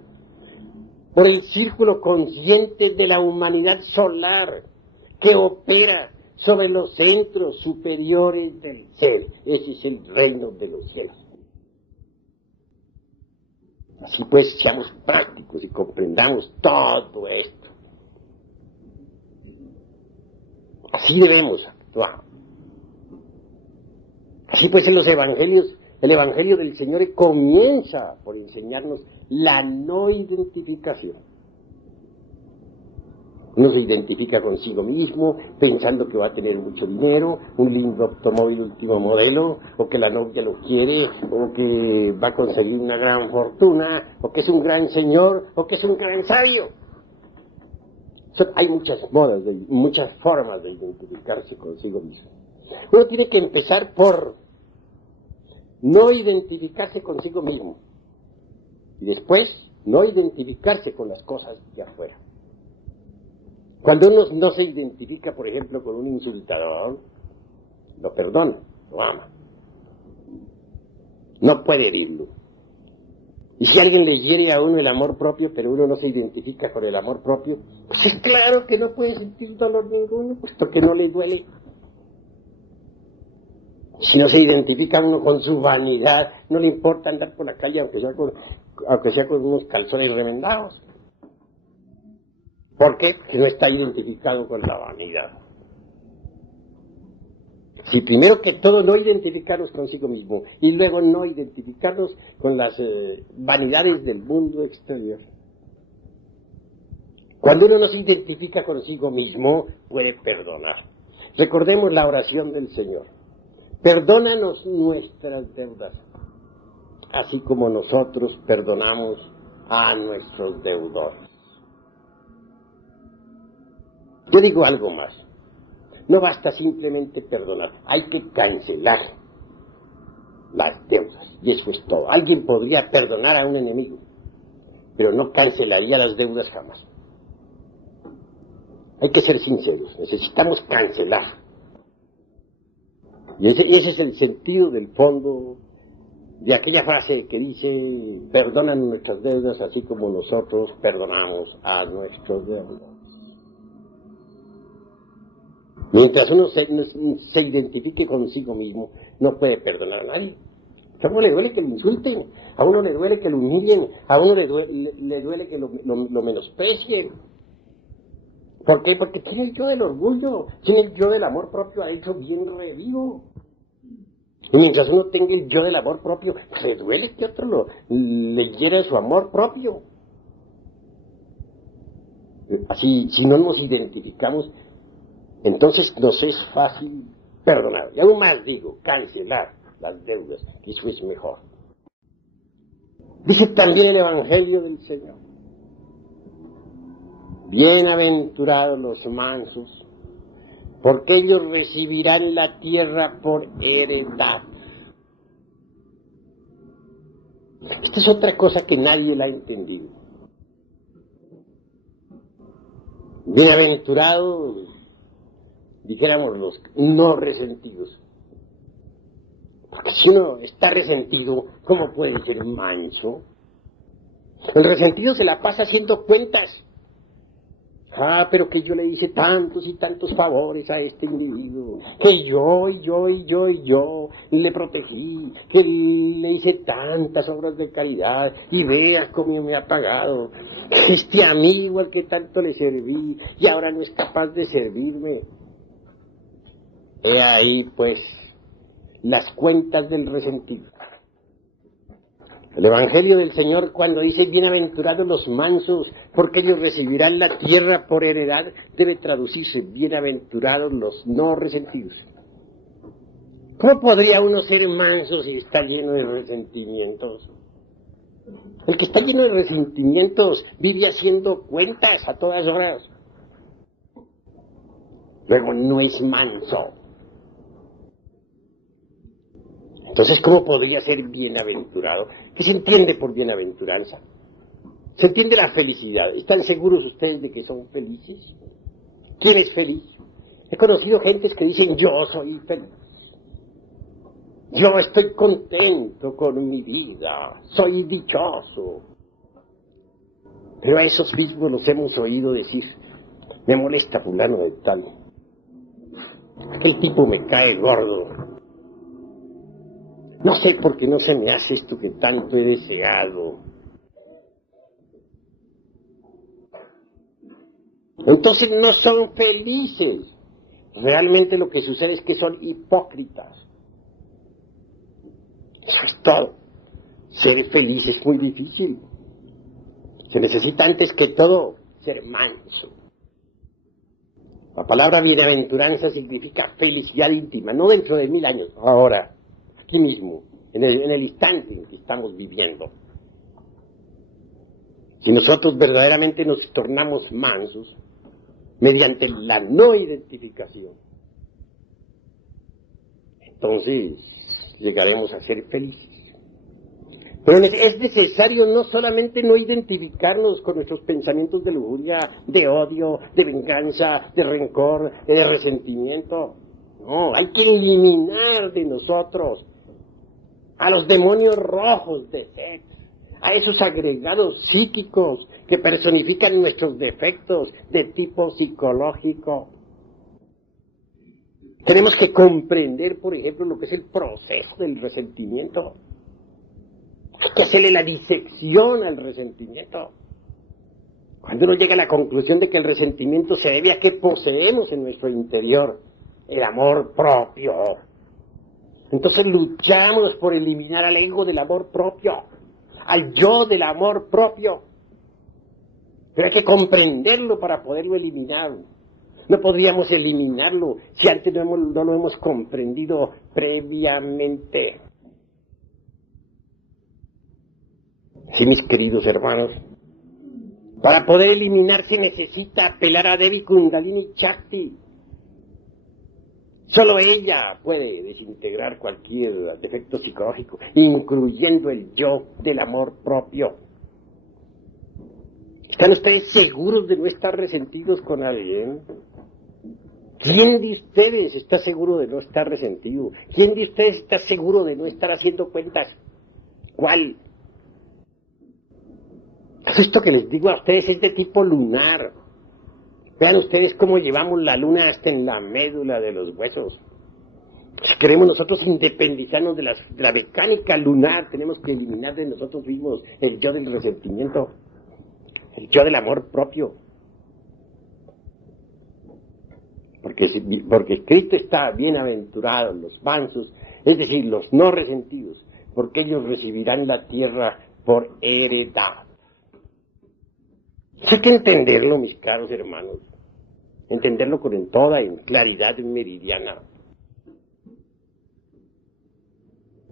por el círculo consciente de la humanidad solar que opera sobre los centros superiores del ser. Ese es el reino de los cielos. Así pues, seamos prácticos y comprendamos todo esto. Así debemos actuar. Así pues, en los evangelios, el evangelio del Señor comienza por enseñarnos la no identificación. Uno se identifica consigo mismo, pensando que va a tener mucho dinero, un lindo automóvil último modelo, o que la novia lo quiere, o que va a conseguir una gran fortuna, o que es un gran señor, o que es un gran sabio. Hay muchas modas, muchas formas de identificarse consigo mismo. Uno tiene que empezar por no identificarse consigo mismo, y después no identificarse con las cosas de afuera. Cuando uno no se identifica, por ejemplo, con un insultador, lo perdona, lo ama. No puede herirlo. Y si alguien le hiere a uno el amor propio, pero uno no se identifica con el amor propio, pues es claro que no puede sentir dolor ninguno, puesto que no le duele. Si no se identifica uno con su vanidad, no le importa andar por la calle, aunque sea aunque sea con unos calzones remendados. ¿Por qué? Porque no está identificado con la vanidad. Si primero que todo no identificarnos consigo mismo y luego no identificarnos con las vanidades del mundo exterior. Cuando uno no se identifica consigo mismo, puede perdonar. Recordemos la oración del Señor. Perdónanos nuestras deudas, así como nosotros perdonamos a nuestros deudores. Yo digo algo más. No basta simplemente perdonar, hay que cancelar las deudas, y eso es todo. Alguien podría perdonar a un enemigo, pero no cancelaría las deudas jamás. Hay que ser sinceros, necesitamos cancelar. Y ese es el sentido del fondo de aquella frase que dice, perdonan nuestras deudas así como nosotros perdonamos a nuestros deudores. Mientras uno se identifique consigo mismo, no puede perdonar a nadie. A uno le duele que lo insulten, a uno le duele que lo humillen, a uno le duele que lo menosprecien. ¿Por qué? Porque tiene el yo del orgullo, tiene el yo del amor propio adentro bien revivo. Y mientras uno tenga el yo del amor propio, le duele que otro le hiera su amor propio. Así, si no nos identificamos, entonces nos es fácil perdonar. Y aún más digo, cancelar las deudas, eso es mejor. Dice también el Evangelio del Señor. Bienaventurados los mansos, porque ellos recibirán la tierra por heredad. Esta es otra cosa que nadie la ha entendido. Bienaventurados, dijéramos los no resentidos. Porque si uno está resentido, ¿cómo puede ser manso? El resentido se la pasa haciendo cuentas. Pero que yo le hice tantos y tantos favores a este individuo, que yo le protegí, que le hice tantas obras de caridad, y vea cómo me ha pagado. Este amigo al que tanto le serví, y ahora no es capaz de servirme. He ahí, pues, las cuentas del resentido. El Evangelio del Señor, cuando dice bienaventurados los mansos, porque ellos recibirán la tierra por heredad, debe traducirse bienaventurados los no resentidos. ¿Cómo podría uno ser manso si está lleno de resentimientos? El que está lleno de resentimientos vive haciendo cuentas a todas horas. Luego no es manso. Entonces, ¿cómo podría ser bienaventurado? ¿Qué se entiende por bienaventuranza? Se entiende la felicidad. ¿Están seguros ustedes de que son felices? ¿Quién es feliz? He conocido gentes que dicen, yo soy feliz. Yo estoy contento con mi vida. Soy dichoso. Pero a esos mismos los hemos oído decir, me molesta fulano de tal. Aquel tipo me cae gordo. No sé por qué no se me hace esto que tanto he deseado. Entonces no son felices. Realmente lo que sucede es que son hipócritas. Eso es todo. Ser feliz es muy difícil. Se necesita antes que todo ser manso. La palabra bienaventuranza significa felicidad íntima, no dentro de 1000 años, ahora. Aquí mismo, en el instante en que estamos viviendo. Si nosotros verdaderamente nos tornamos mansos, mediante la no identificación, entonces llegaremos a ser felices. Pero es necesario no solamente no identificarnos con nuestros pensamientos de lujuria, de odio, de venganza, de rencor, de resentimiento. No, hay que eliminar de nosotros a los demonios rojos de sed, a esos agregados psíquicos que personifican nuestros defectos de tipo psicológico. Tenemos que comprender, por ejemplo, lo que es el proceso del resentimiento. Hay que hacerle la disección al resentimiento. Cuando uno llega a la conclusión de que el resentimiento se debe a que poseemos en nuestro interior el amor propio, entonces luchamos por eliminar al ego del amor propio, al yo del amor propio. Pero hay que comprenderlo para poderlo eliminar. No podríamos eliminarlo si antes no lo hemos comprendido previamente. Sí, mis queridos hermanos, para poder eliminar se necesita apelar a Devi Kundalini Shakti. Solo ella puede desintegrar cualquier defecto psicológico, incluyendo el yo del amor propio. ¿Están ustedes seguros de no estar resentidos con alguien? ¿Quién de ustedes está seguro de no estar resentido? ¿Quién de ustedes está seguro de no estar haciendo cuentas? ¿Cuál? Esto que les digo a ustedes es de tipo lunar. Vean ustedes cómo llevamos la luna hasta en la médula de los huesos. Si queremos nosotros independizarnos de la mecánica lunar, tenemos que eliminar de nosotros mismos el yo del resentimiento, el yo del amor propio. Porque Cristo está bienaventurado, los mansos, es decir, los no resentidos, porque ellos recibirán la tierra por heredad. Hay que entenderlo, mis caros hermanos, entenderlo con toda claridad meridiana.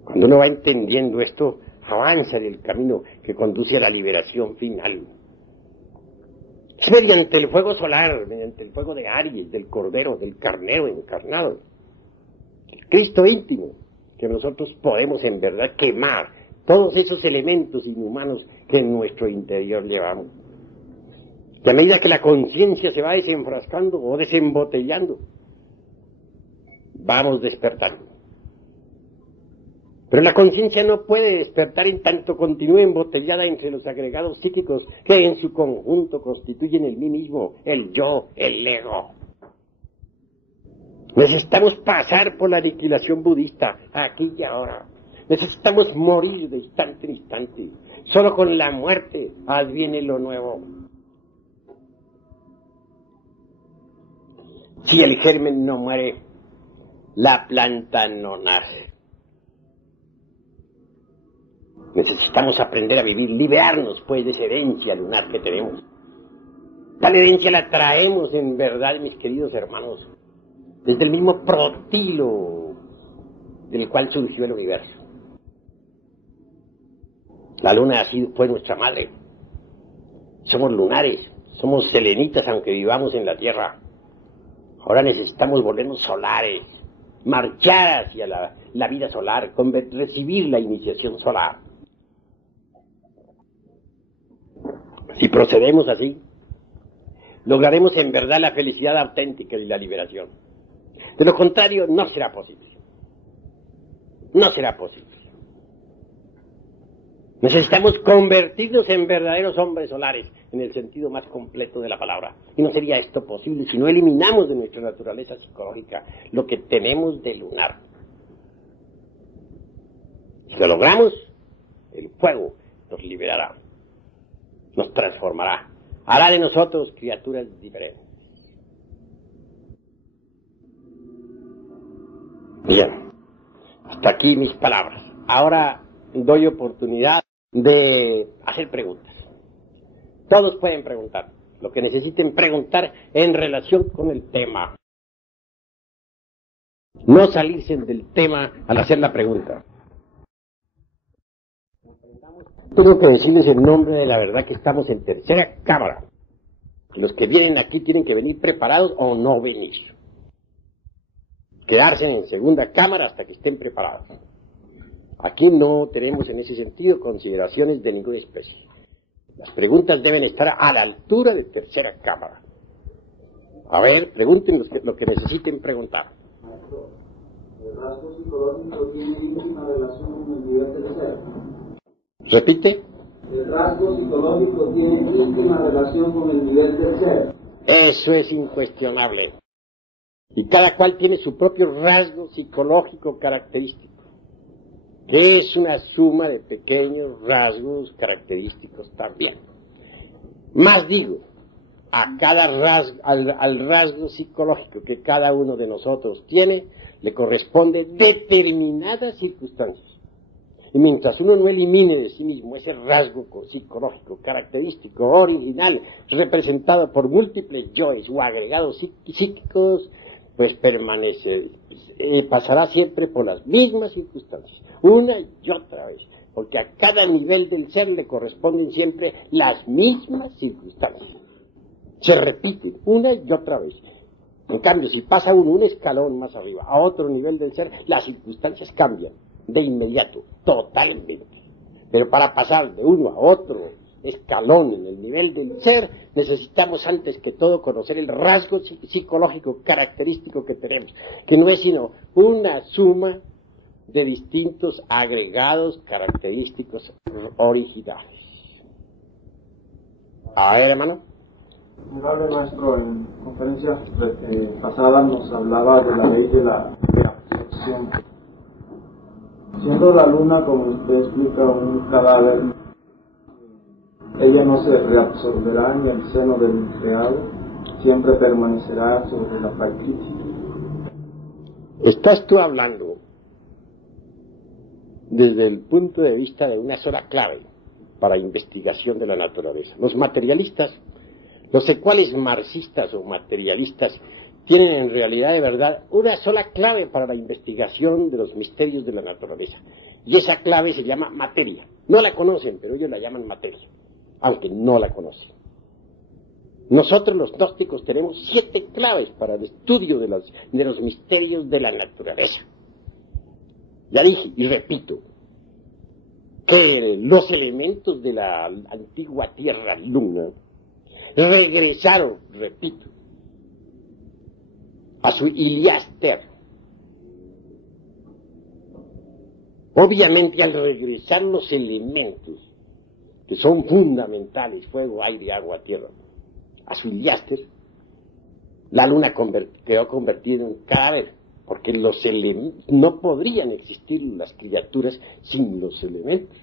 Cuando uno va entendiendo esto, avanza en el camino que conduce a la liberación final. Es mediante el fuego solar, mediante el fuego de Aries, del Cordero, del Carnero encarnado, el Cristo íntimo, que nosotros podemos en verdad quemar todos esos elementos inhumanos que en nuestro interior llevamos. Y a medida que la conciencia se va desenfrascando o desembotellando, vamos despertando. Pero la conciencia no puede despertar en tanto continúe embotellada entre los agregados psíquicos que en su conjunto constituyen el mí mismo, el yo, el ego. Necesitamos pasar por la aniquilación budista, aquí y ahora. Necesitamos morir de instante en instante. Solo con la muerte adviene lo nuevo. Si el germen no muere, la planta no nace. Necesitamos aprender a vivir, liberarnos pues de esa herencia lunar que tenemos. Tal herencia la traemos en verdad, mis queridos hermanos, desde el mismo protilo del cual surgió el universo. La luna fue nuestra madre. Somos lunares, somos selenitas aunque vivamos en la tierra. Ahora necesitamos volvernos solares, marchar hacia la vida solar, recibir la iniciación solar. Si procedemos así, lograremos en verdad la felicidad auténtica y la liberación. De lo contrario, no será posible. No será posible. Necesitamos convertirnos en verdaderos hombres solares, en el sentido más completo de la palabra. Y no sería esto posible si no eliminamos de nuestra naturaleza psicológica lo que tenemos de lunar. Si lo logramos, el fuego nos liberará, nos transformará, hará de nosotros criaturas diferentes. Bien, hasta aquí mis palabras. Ahora doy oportunidad de hacer preguntas. Todos pueden preguntar lo que necesiten preguntar en relación con el tema. No salirse del tema al hacer la pregunta. Tengo que decirles en nombre de la verdad que estamos en tercera cámara. Los que vienen aquí tienen que venir preparados o no venir. Quedarse en segunda cámara hasta que estén preparados. Aquí no tenemos en ese sentido consideraciones de ninguna especie. Las preguntas deben estar a la altura de tercera cámara. A ver, pregunten lo que necesiten preguntar. ¿El rasgo psicológico tiene íntima relación con el nivel tercero? ¿Repite? El rasgo psicológico tiene íntima relación con el nivel tercero. Eso es incuestionable. Y cada cual tiene su propio rasgo psicológico característico. que es una suma de pequeños rasgos característicos también. Más digo, a cada rasgo, al rasgo psicológico que cada uno de nosotros tiene, le corresponde determinadas circunstancias. Y mientras uno no elimine de sí mismo ese rasgo psicológico, característico, original, representado por múltiples yoes o agregados psíquicos, pues pasará siempre por las mismas circunstancias, una y otra vez, porque a cada nivel del ser le corresponden siempre las mismas circunstancias. Se repiten una y otra vez. En cambio, si pasa uno un escalón más arriba, a otro nivel del ser, las circunstancias cambian de inmediato, totalmente. Pero para pasar de uno a otro escalón en el nivel del ser, necesitamos antes que todo conocer el rasgo psicológico característico que tenemos, que no es sino una suma de distintos agregados característicos originales. A ver, hermano. Honorable maestro, en conferencias pasadas nos hablaba de la ley de la reabsorción. Siendo la luna, como usted explica, un cadáver, ella no se reabsorberá en el seno del creado, siempre permanecerá sobre la prakriti. Estás tú hablando desde el punto de vista de una sola clave para investigación de la naturaleza. Los materialistas, los secuales marxistas o materialistas, tienen en realidad de verdad una sola clave para la investigación de los misterios de la naturaleza. Y esa clave se llama materia. No la conocen, pero ellos la llaman materia, aunque no la conocen. Nosotros los gnósticos tenemos 7 claves para el estudio de los misterios de la naturaleza. Ya dije y repito que los elementos de la antigua Tierra Luna regresaron, repito, a su Iliáster. Obviamente, al regresar los elementos que son fundamentales, fuego, aire, agua, tierra, a su Iliáster, la luna quedó convertida en un cadáver, porque no podrían existir las criaturas sin los elementos.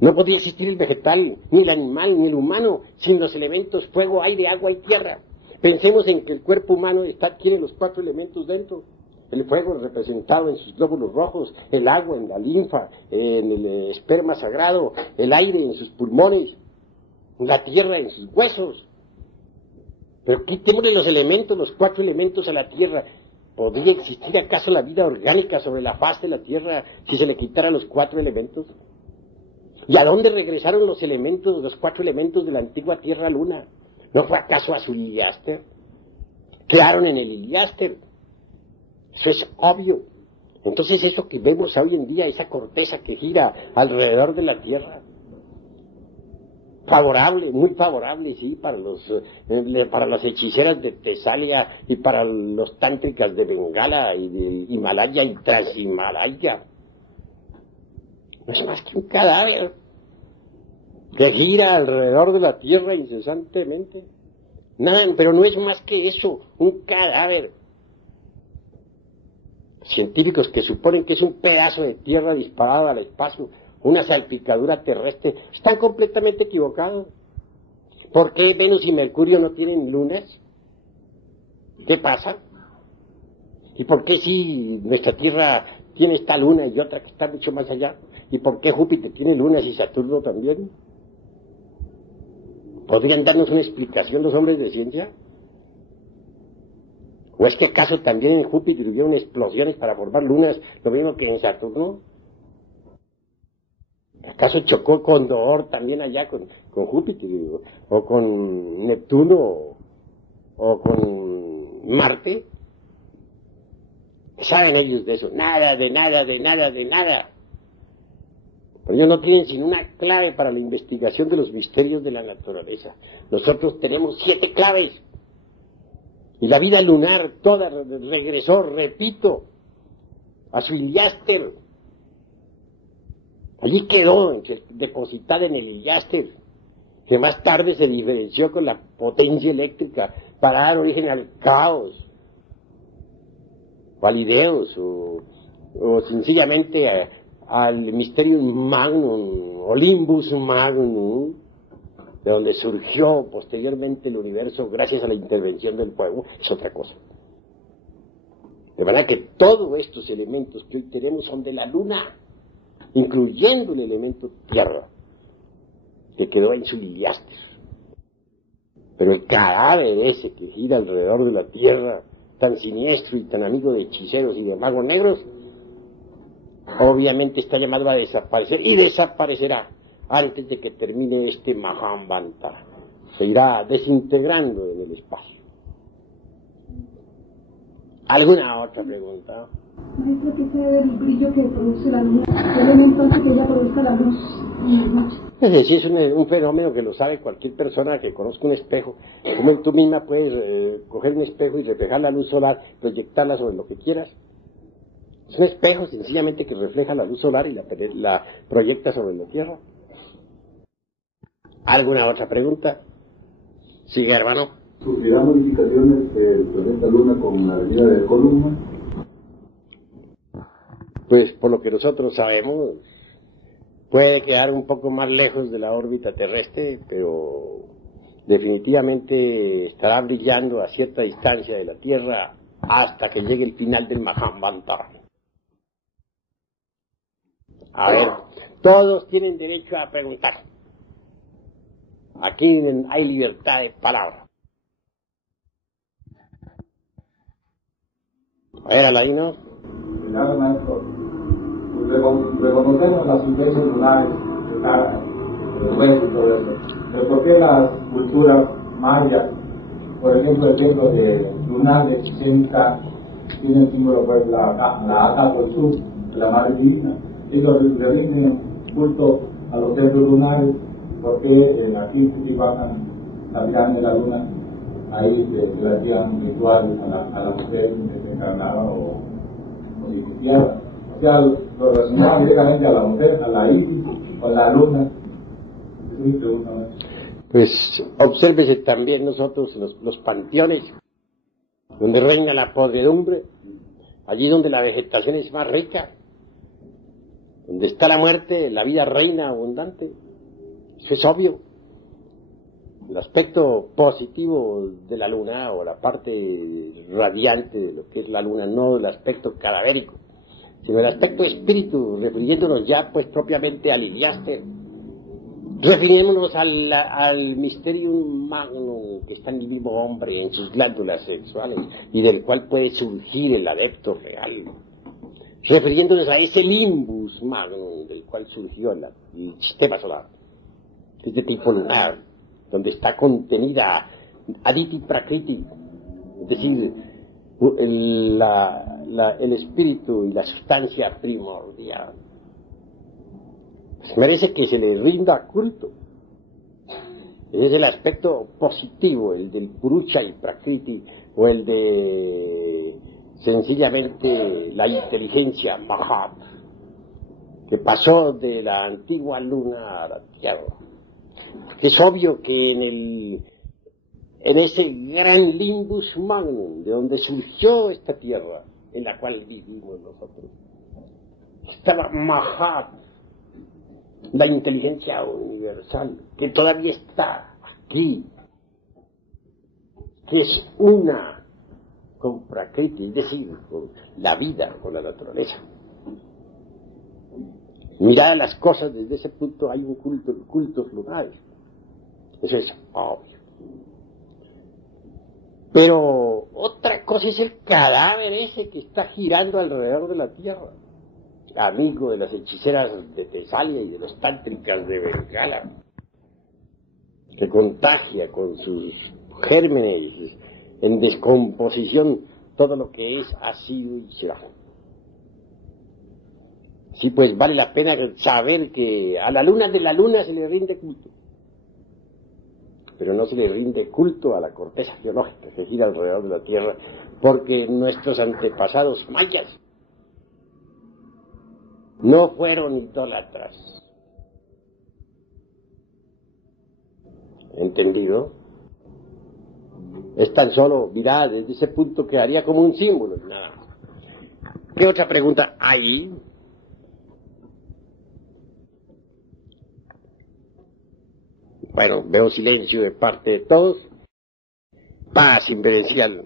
No podría existir el vegetal, ni el animal, ni el humano, sin los elementos fuego, aire, agua y tierra. Pensemos en que el cuerpo humano tiene los 4 elementos dentro. El fuego representado en sus glóbulos rojos, el agua en la linfa, en el esperma sagrado, el aire en sus pulmones, la tierra en sus huesos. Pero quitémosle los elementos, los 4 elementos a la tierra. ¿Podría existir acaso la vida orgánica sobre la faz de la tierra si se le quitara los 4 elementos? ¿Y a dónde regresaron los 4 elementos de la antigua Tierra Luna? ¿No fue acaso a su Iliáster? Quedaron en el Iliáster. Eso es obvio. Entonces eso que vemos hoy en día, esa corteza que gira alrededor de la Tierra, favorable, muy favorable, sí, para las hechiceras de Tesalia y para los tántricas de Bengala y de Himalaya y Transhimalaya. No es más que un cadáver que gira alrededor de la Tierra incesantemente. Nada, pero no es más que eso, un cadáver. Científicos que suponen que es un pedazo de tierra disparado al espacio, una salpicadura terrestre, están completamente equivocados. ¿Por qué Venus y Mercurio no tienen lunas? ¿Qué pasa? ¿Y por qué si nuestra Tierra tiene esta luna y otra que está mucho más allá? ¿Y por qué Júpiter tiene lunas y Saturno también? ¿Podrían darnos una explicación los hombres de ciencia? ¿O es que acaso también en Júpiter hubieron explosiones para formar lunas, lo mismo que en Saturno? ¿Acaso chocó Condor también allá con Júpiter, o con Neptuno, o con Marte? ¿Qué saben ellos de eso? Nada, de nada, de nada, de nada. Pero ellos no tienen sino una clave para la investigación de los misterios de la naturaleza. Nosotros tenemos 7 claves. Y la vida lunar toda regresó, repito, a su Iliáster. Allí quedó depositada en el Iliáster, que más tarde se diferenció con la potencia eléctrica para dar origen al caos, o al ideos, o sencillamente al Mysterium Magnum, Olympus Magnum, de donde surgió posteriormente el universo gracias a la intervención del fuego, es otra cosa. De manera que todos estos elementos que hoy tenemos son de la luna, incluyendo el elemento tierra, que quedó en su Liliaster. Pero el cadáver ese que gira alrededor de la tierra, tan siniestro y tan amigo de hechiceros y de magos negros, obviamente está llamado a desaparecer y desaparecerá antes de que termine este Mahamvantara. Se irá desintegrando en el espacio. ¿Alguna otra pregunta? Maestro, ¿qué puede ver el brillo que produce la luna? ¿Qué elemento hace que ella produzca la luz en la noche? Es decir, es un fenómeno que lo sabe cualquier persona que conozca un espejo. Como tú misma puedes coger un espejo y reflejar la luz solar, proyectarla sobre lo que quieras. Es un espejo sencillamente que refleja la luz solar y la proyecta sobre la Tierra. ¿Alguna otra pregunta? Sigue, hermano. ¿Sufrirá modificaciones el planeta Luna con la venida de Columna? Pues por lo que nosotros sabemos, puede quedar un poco más lejos de la órbita terrestre, pero definitivamente estará brillando a cierta distancia de la Tierra hasta que llegue el final del Mahamvantara. A ver, todos tienen derecho a preguntar. Aquí hay libertad de palabra. A ver, Aladino. Gracias, maestro. Reconocemos las influencias lunares de cara, el hueso y todo eso. Pero ¿por qué las culturas mayas, por ejemplo, el templo de lunar de Chichén Itzá, tiene el símbolo, pues, la Acatltzú, la Madre Divina? Ellos le rinden culto a los templos lunares, porque aquí en Teotihuacán, la pirámide de la luna, ahí se le hacían rituales a la mujer que se encarnaba o se iniciaba. O sea, lo relacionaban directamente a la mujer, a la Isis o a la luna. Es mi pregunta, ¿no? Pues obsérvese también nosotros los panteones, donde reina la podredumbre, allí donde la vegetación es más rica, donde está la muerte, la vida reina abundante. Eso es obvio. El aspecto positivo de la luna, o la parte radiante de lo que es la luna, no el aspecto cadavérico, sino el aspecto espíritu, refiriéndonos ya pues propiamente al Liliaster, refiriéndonos al Mysterium Magnum que está en el mismo hombre, en sus glándulas sexuales, y del cual puede surgir el adepto real, refiriéndonos a ese Limbus Magnum del cual surgió el sistema solar, que es de tipo lunar, donde está contenida Aditi Prakriti, es decir, el espíritu y la sustancia primordial. Pues merece que se le rinda culto. Ese es el aspecto positivo, el del Purusha y Prakriti, o el de sencillamente la inteligencia Mahat, que pasó de la antigua luna a la Tierra. Es obvio que en ese gran Limbus Magnum, de donde surgió esta tierra, en la cual vivimos nosotros, estaba Mahat, la inteligencia universal, que todavía está aquí, que es una con Prakriti, es decir, con la vida, con la naturaleza. Mirad las cosas desde ese punto, hay un cultos lunares. Eso es obvio. Pero otra cosa es el cadáver ese que está girando alrededor de la Tierra, amigo de las hechiceras de Tesalia y de los tántricas de Bengala, que contagia con sus gérmenes en descomposición todo lo que es, ha sido y será. Sí, pues vale la pena saber que a la luna de la luna se le rinde culto, pero no se le rinde culto a la corteza geológica que gira alrededor de la Tierra, porque nuestros antepasados mayas no fueron idólatras. ¿Entendido? Es tan solo, mirad, desde ese punto quedaría como un símbolo, nada más. ¿Qué otra pregunta hay? Bueno, veo silencio de parte de todos. Paz inverencial.